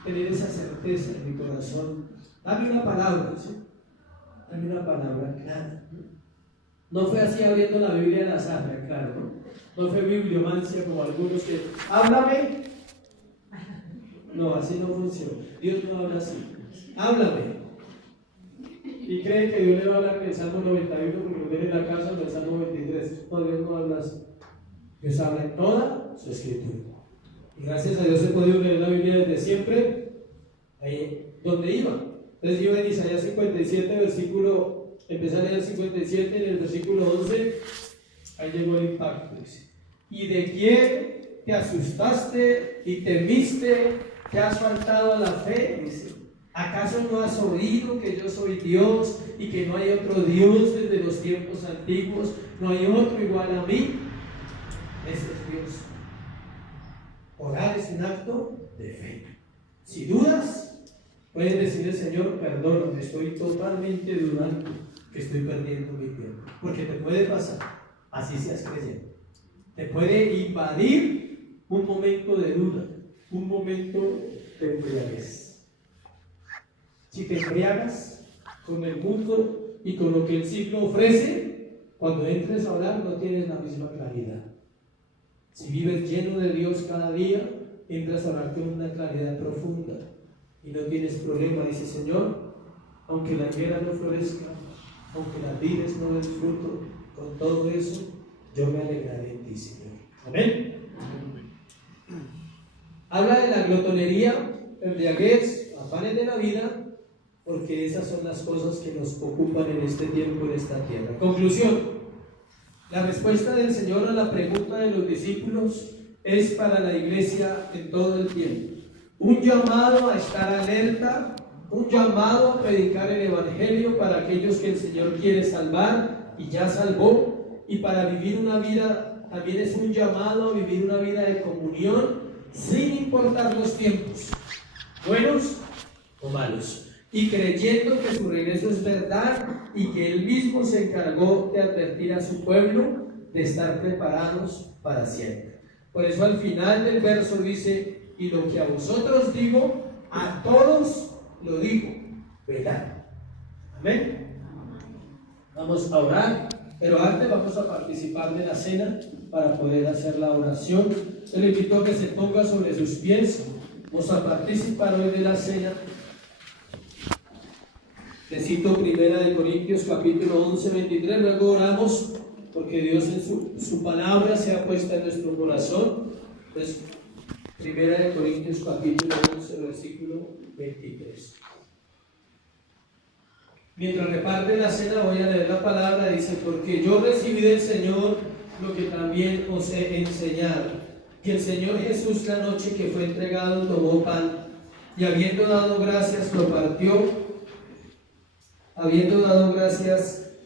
tener esa certeza en mi corazón. Dame una palabra, ¿sí? Dame una palabra clara. No fue así abriendo la Biblia al azar, claro, ¿no? No fue bibliomancia como algunos que háblame. No, así no funciona. Dios no habla así. Háblame. Y creen que Dios le va a hablar en el Salmo 91 porque lo tiene en la casa, en el Salmo 23. No, Dios no habla así. Dios habla en toda su escritura. Y gracias a Dios he podido leer la Biblia desde siempre, ahí donde iba. Entonces yo en Isaías 57, empecé a leer el 57, en el versículo 11, ahí llegó el impacto. Dice: ¿y de quién te asustaste y temiste? ¿Te has faltado a la fe? Dice: ¿acaso no has oído que yo soy Dios y que no hay otro Dios desde los tiempos antiguos? No hay otro igual a mí. Ese es Dios. Orar es un acto de fe. Si dudas, puedes decirle: Señor, perdóname, estoy totalmente dudando, que estoy perdiendo mi tiempo. Porque te puede pasar, así seas creyente. Te puede invadir un momento de duda, un momento de embriaguez. Si te embriagas con el mundo y con lo que el siglo ofrece, cuando entres a orar no tienes la misma claridad. Si vives lleno de Dios cada día, entras a orar con una claridad profunda y no tienes problema. Dice: Señor, aunque la higuera no florezca, aunque las vides no den fruto, con todo eso yo me alegraré en ti, Señor. Amén. Habla de la glotonería, embriaguez, afanes de la vida, porque esas son las cosas que nos ocupan en este tiempo, en esta tierra. Conclusión: La respuesta del Señor a la pregunta de los discípulos es para la iglesia en todo el tiempo. Un llamado a estar alerta, un llamado a predicar el Evangelio para aquellos que el Señor quiere salvar y ya salvó, y para vivir una vida, también es un llamado a vivir una vida de comunión sin importar los tiempos, buenos o malos, y creyendo que su regreso es verdad y que Él mismo se encargó de advertir a su pueblo de estar preparados para siempre. Por eso al final del verso dice: y lo que a vosotros digo, a todos lo digo, ¿verdad? Amén. Vamos a orar, pero antes vamos a participar de la cena para poder hacer la oración. Yo le invito a que se ponga sobre sus pies. Vamos a participar hoy de la cena. Le cito 1 Corintios capítulo 11, 23. Luego oramos porque Dios en su palabra se ha puesto en nuestro corazón. Entonces, 1 Corintios capítulo 11, versículo 23. Mientras reparte la cena voy a leer la palabra. Dice: porque yo recibí del Señor lo que también os he enseñado, que el Señor Jesús, la noche que fue entregado, tomó pan, y habiendo dado gracias lo partió. Habiendo dado gracias,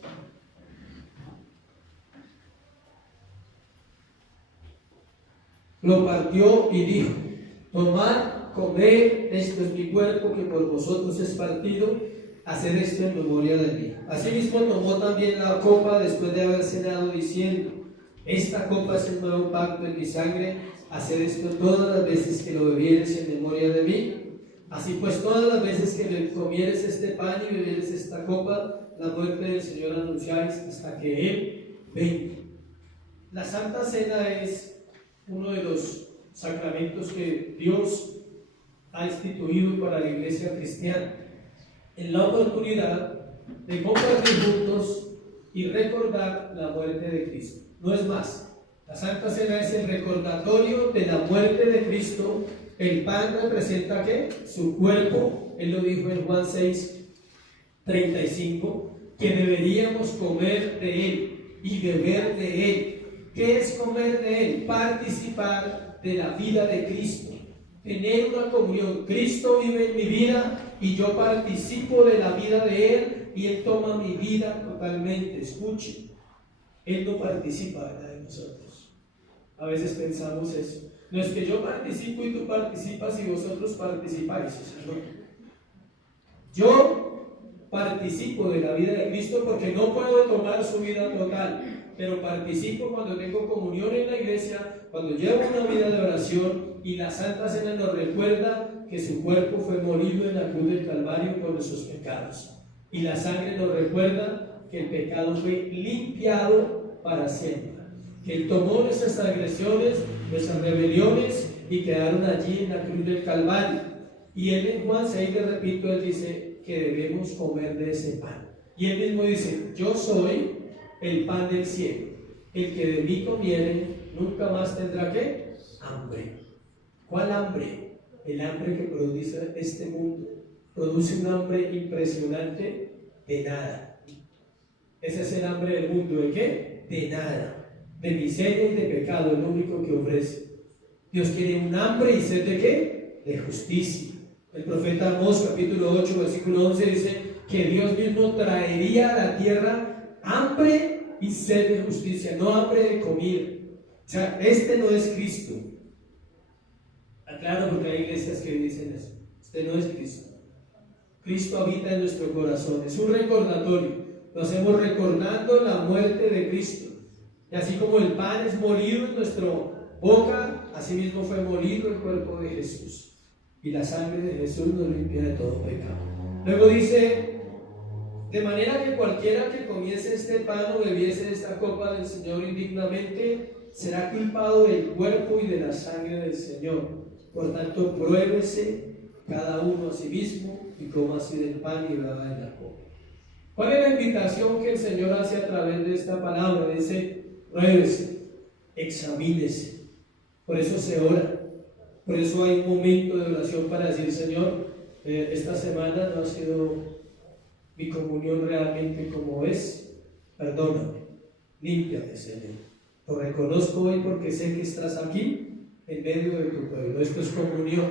lo partió y dijo: tomad, comed, esto es mi cuerpo que por vosotros es partido, haced esto en memoria de mí. Asimismo tomó también la copa después de haber cenado, diciendo: esta copa es el nuevo pacto en mi sangre, haced esto todas las veces que lo bebiereis en memoria de mí. Así pues, todas las veces que comieres este pan y bebieres esta copa, la muerte del Señor anunciáis hasta que Él venga. La Santa Cena es uno de los sacramentos que Dios ha instituido para la iglesia cristiana, en la oportunidad de compartir juntos y recordar la muerte de Cristo. No es más, la Santa Cena es el recordatorio de la muerte de Cristo. El pan representa ¿qué? Su cuerpo. Él lo dijo en Juan 6:35, que deberíamos comer de Él y beber de Él. ¿Qué es comer de Él? Participar de la vida de Cristo, tener una comunión. Cristo vive en mi vida y yo participo de la vida de Él, y Él toma mi vida totalmente. Escuche, Él no participa de nosotros. A veces pensamos eso. No es que yo participo y tú participas y vosotros participáis. No. Yo participo de la vida de Cristo porque no puedo tomar su vida total, pero participo cuando tengo comunión en la iglesia, cuando llevo una vida de oración, y la Santa Cena nos recuerda que su cuerpo fue molido en la cruz del Calvario por nuestros pecados, y la sangre nos recuerda que el pecado fue limpiado para siempre, que Él tomó nuestras transgresiones, nuestras rebeliones, y quedaron allí en la cruz del Calvario. Y Él en Juan 6, le repito, Él dice que debemos comer de ese pan. Y Él mismo dice: yo soy el pan del cielo, el que de mí comiere nunca más tendrá ¿qué? Hambre. ¿Cuál hambre? El hambre que produce este mundo. Produce un hambre impresionante de nada. Ese es el hambre del mundo. ¿De qué? De nada. De miseria y de pecado, es lo único que ofrece. Dios quiere un hambre y sed de ¿qué? De justicia. El profeta Amós capítulo 8 versículo 11 dice que Dios mismo traería a la tierra hambre y sed de justicia, no hambre de comida. O sea, este no es Cristo. Aclaro, porque hay iglesias que dicen eso. Este no es Cristo. Cristo habita en nuestro corazón. Es un recordatorio. Lo hacemos recordando la muerte de Cristo. Y así como el pan es molido en nuestra boca, así mismo fue molido el cuerpo de Jesús. Y la sangre de Jesús nos limpia de todo pecado. Luego dice: de manera que cualquiera que comiese este pan o bebiese esta copa del Señor indignamente, será culpado del cuerpo y de la sangre del Señor. Por tanto, pruébese cada uno a sí mismo y coma así del pan y beba de la copa. ¿Cuál es la invitación que el Señor hace a través de esta palabra? Dice: pruébese, examínese. Por eso se ora. Por eso hay un momento de oración para decir: Señor, esta semana no ha sido mi comunión realmente como es, perdóname. límpiame, Señor. Lo reconozco hoy porque sé que estás aquí en medio de tu pueblo. Esto es comunión.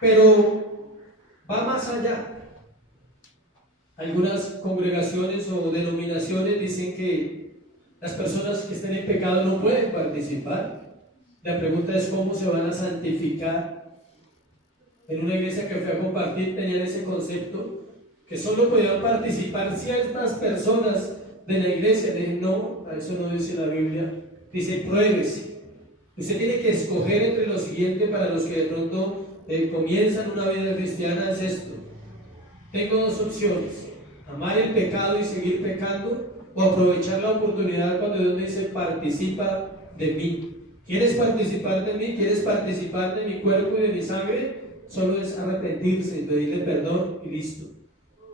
Pero va más allá. Algunas congregaciones o denominaciones dicen que las personas que estén en pecado no pueden participar. La pregunta es cómo se van a santificar. En una iglesia que fui a compartir tenían ese concepto, que solo podían participar ciertas personas de la iglesia. Le dije, no, a eso no dice la Biblia. Dice, pruébese. Usted tiene que escoger entre lo siguiente para los que de pronto comienzan una vida cristiana, es esto. Tengo dos opciones: amar el pecado y seguir pecando, o aprovechar la oportunidad cuando Dios me dice, participa de mí. ¿Quieres participar de mí? ¿Quieres participar de mi cuerpo y de mi sangre? Solo es arrepentirse y pedirle perdón y listo.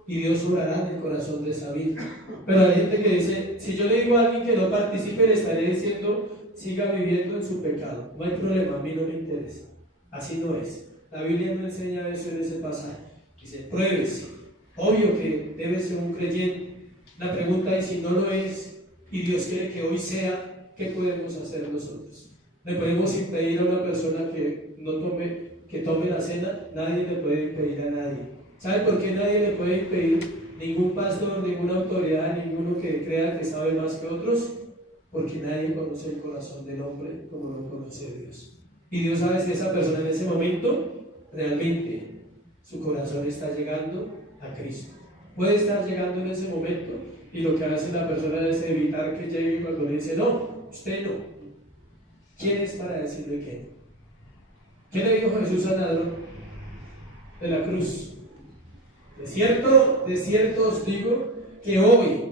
Y Dios obrará en el corazón de esa vida. Pero hay gente que dice, si yo le digo a alguien que no participe, le estaré diciendo, siga viviendo en su pecado. No hay problema, a mí no me interesa. Así no es. La Biblia no enseña eso en ese pasaje. Dice, pruébese. Obvio que debe ser un creyente. La pregunta es si no lo es y Dios quiere que hoy sea, ¿qué podemos hacer nosotros? ¿Le podemos impedir a una persona que tome la cena? Nadie le puede impedir a nadie. ¿Sabe por qué nadie le puede impedir? Ningún pastor, ninguna autoridad, ninguno que crea que sabe más que otros, porque nadie conoce el corazón del hombre como lo conoce Dios. Y Dios sabe si esa persona en ese momento realmente su corazón está llegando a Cristo. Puede estar llegando en ese momento y lo que hace la persona es evitar que llegue cuando le dice, no, usted no. ¿Quién es para decirle que no? ¿Qué le dijo Jesús al ladrón de la cruz? De cierto os digo que hoy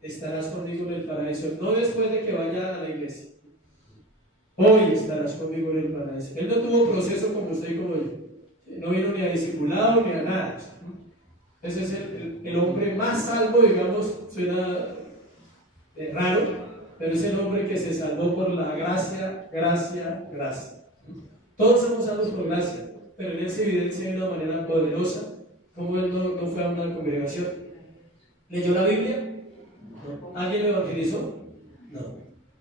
estarás conmigo en el paraíso, no después de que vaya a la iglesia. Hoy estarás conmigo en el paraíso. Él no tuvo proceso como usted y como yo. No vino ni a discipulado ni a nada. Ese es el hombre más salvo, digamos, suena raro, pero es el hombre que se salvó por la gracia. Todos somos salvos por gracia, pero en él se evidencia de una manera poderosa como él no fue a una congregación. ¿Leyó la Biblia? No. ¿Alguien lo evangelizó? No.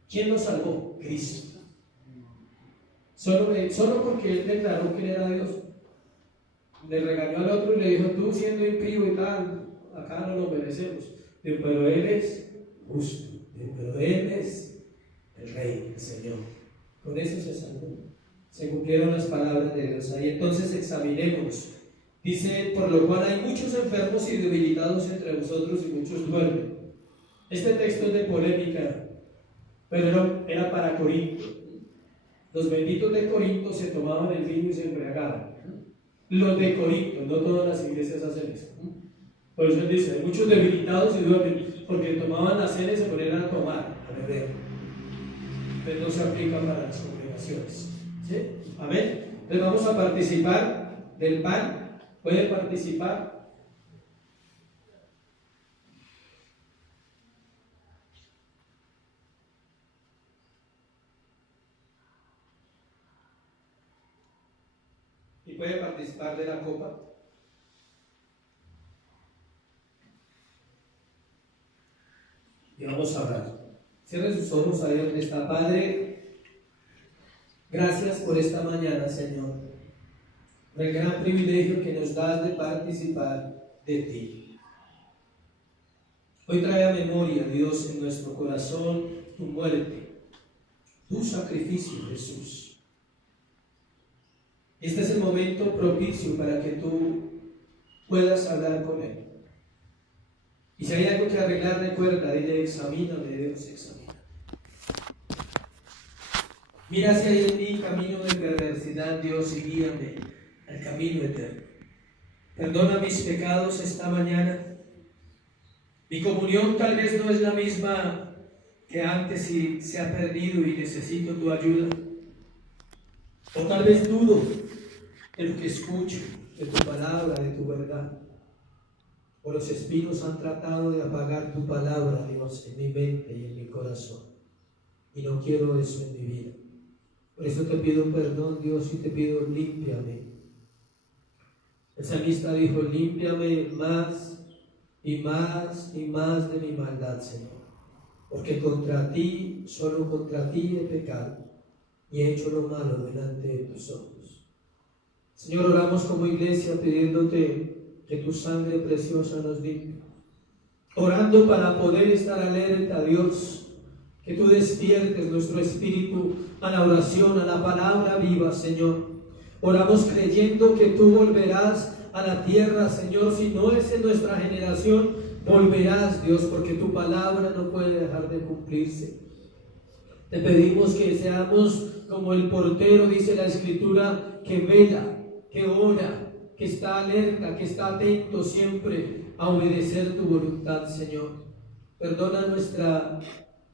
¿Quién lo salvó? Cristo. Solo porque él declaró que él era Dios. Le regañó al otro y le dijo, tú siendo impío y tal, acá no lo merecemos. Pero él es justo, pero él es el Rey, el Señor. Con eso se salvó. Se cumplieron las palabras de Dios. Ahí entonces examinemos. Dice, por lo cual hay muchos enfermos y debilitados entre vosotros y muchos duermen. Este texto es de polémica, pero era para Corinto. Los benditos de Corinto se tomaban el vino y se embriagaban. Los de Corinto, no todas las iglesias hacen eso. Por eso él dice, hay muchos debilitados y duermen, porque tomaban la cena y se ponían a tomar, a beber. Entonces no se aplica para las congregaciones. ¿Sí? Amén. Entonces vamos a participar del pan. ¿Puede participar? ¿Y puede participar de la copa? Y vamos a orar. Cierre sus ojos ahí donde está. Padre, gracias por esta mañana, Señor. El gran privilegio que nos das de participar de ti. Hoy trae a memoria, Dios, en nuestro corazón tu muerte, tu sacrificio, Jesús. Este es el momento propicio para que tú puedas hablar con Él. Y si hay algo que arreglar, recuerda, dile, examíname, Dios, examina. Mira si hay en mí camino de perversidad, Dios, y guíame al camino eterno. Perdona mis pecados esta mañana. Mi comunión tal vez no es la misma que antes y se ha perdido y necesito tu ayuda. O tal vez dudo de lo que escucho, de tu palabra, de tu verdad. O los espinos han tratado de apagar tu palabra, Dios, en mi mente y en mi corazón. Y no quiero eso en mi vida. Por eso te pido perdón, Dios, y te pido límpiame. El salmista dijo, límpiame más y más y más de mi maldad, Señor. porque contra ti, solo contra ti he pecado y he hecho lo malo delante de tus ojos. Señor, oramos como iglesia pidiéndote que tu sangre preciosa nos limpie, orando para poder estar alerta a Dios, que tú despiertes nuestro espíritu a la oración, a la palabra viva, Señor. Oramos creyendo que tú volverás a la tierra, Señor. Si no es en nuestra generación, volverás, Dios, porque tu palabra no puede dejar de cumplirse. Te pedimos que seamos como el portero, dice la Escritura, que vela, que ora, que está alerta, que está atento siempre a obedecer tu voluntad, Señor. Perdona nuestra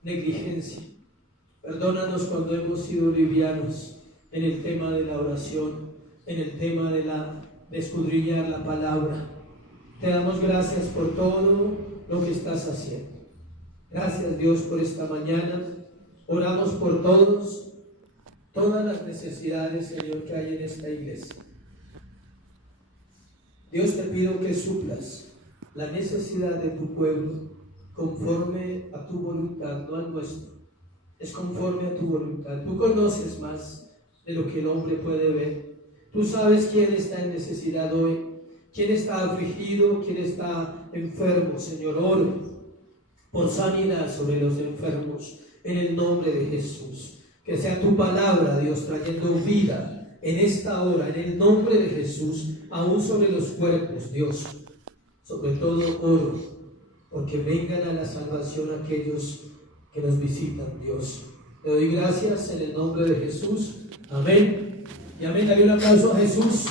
negligencia, perdónanos cuando hemos sido livianos en el tema de la oración, en el tema de escudriñar la palabra. Te damos gracias por todo lo que estás haciendo. Gracias, Dios, por esta mañana. Oramos por todas las necesidades, Señor, que hay en esta iglesia. Dios, te pido que suplas la necesidad de tu pueblo conforme a tu voluntad, no al nuestro. Es conforme a tu voluntad. Tú conoces más de lo que el hombre puede ver. Tú sabes quién está en necesidad hoy, quién está afligido, quién está enfermo. Señor, oro por sanidad sobre los enfermos en el nombre de Jesús. Que sea tu palabra, Dios, trayendo vida en esta hora, en el nombre de Jesús, aún sobre los cuerpos, Dios. Sobre todo oro porque vengan a la salvación aquellos que nos visitan, Dios. Te doy gracias en el nombre de Jesús. Amén. Y amén. Dale un aplauso a Jesús.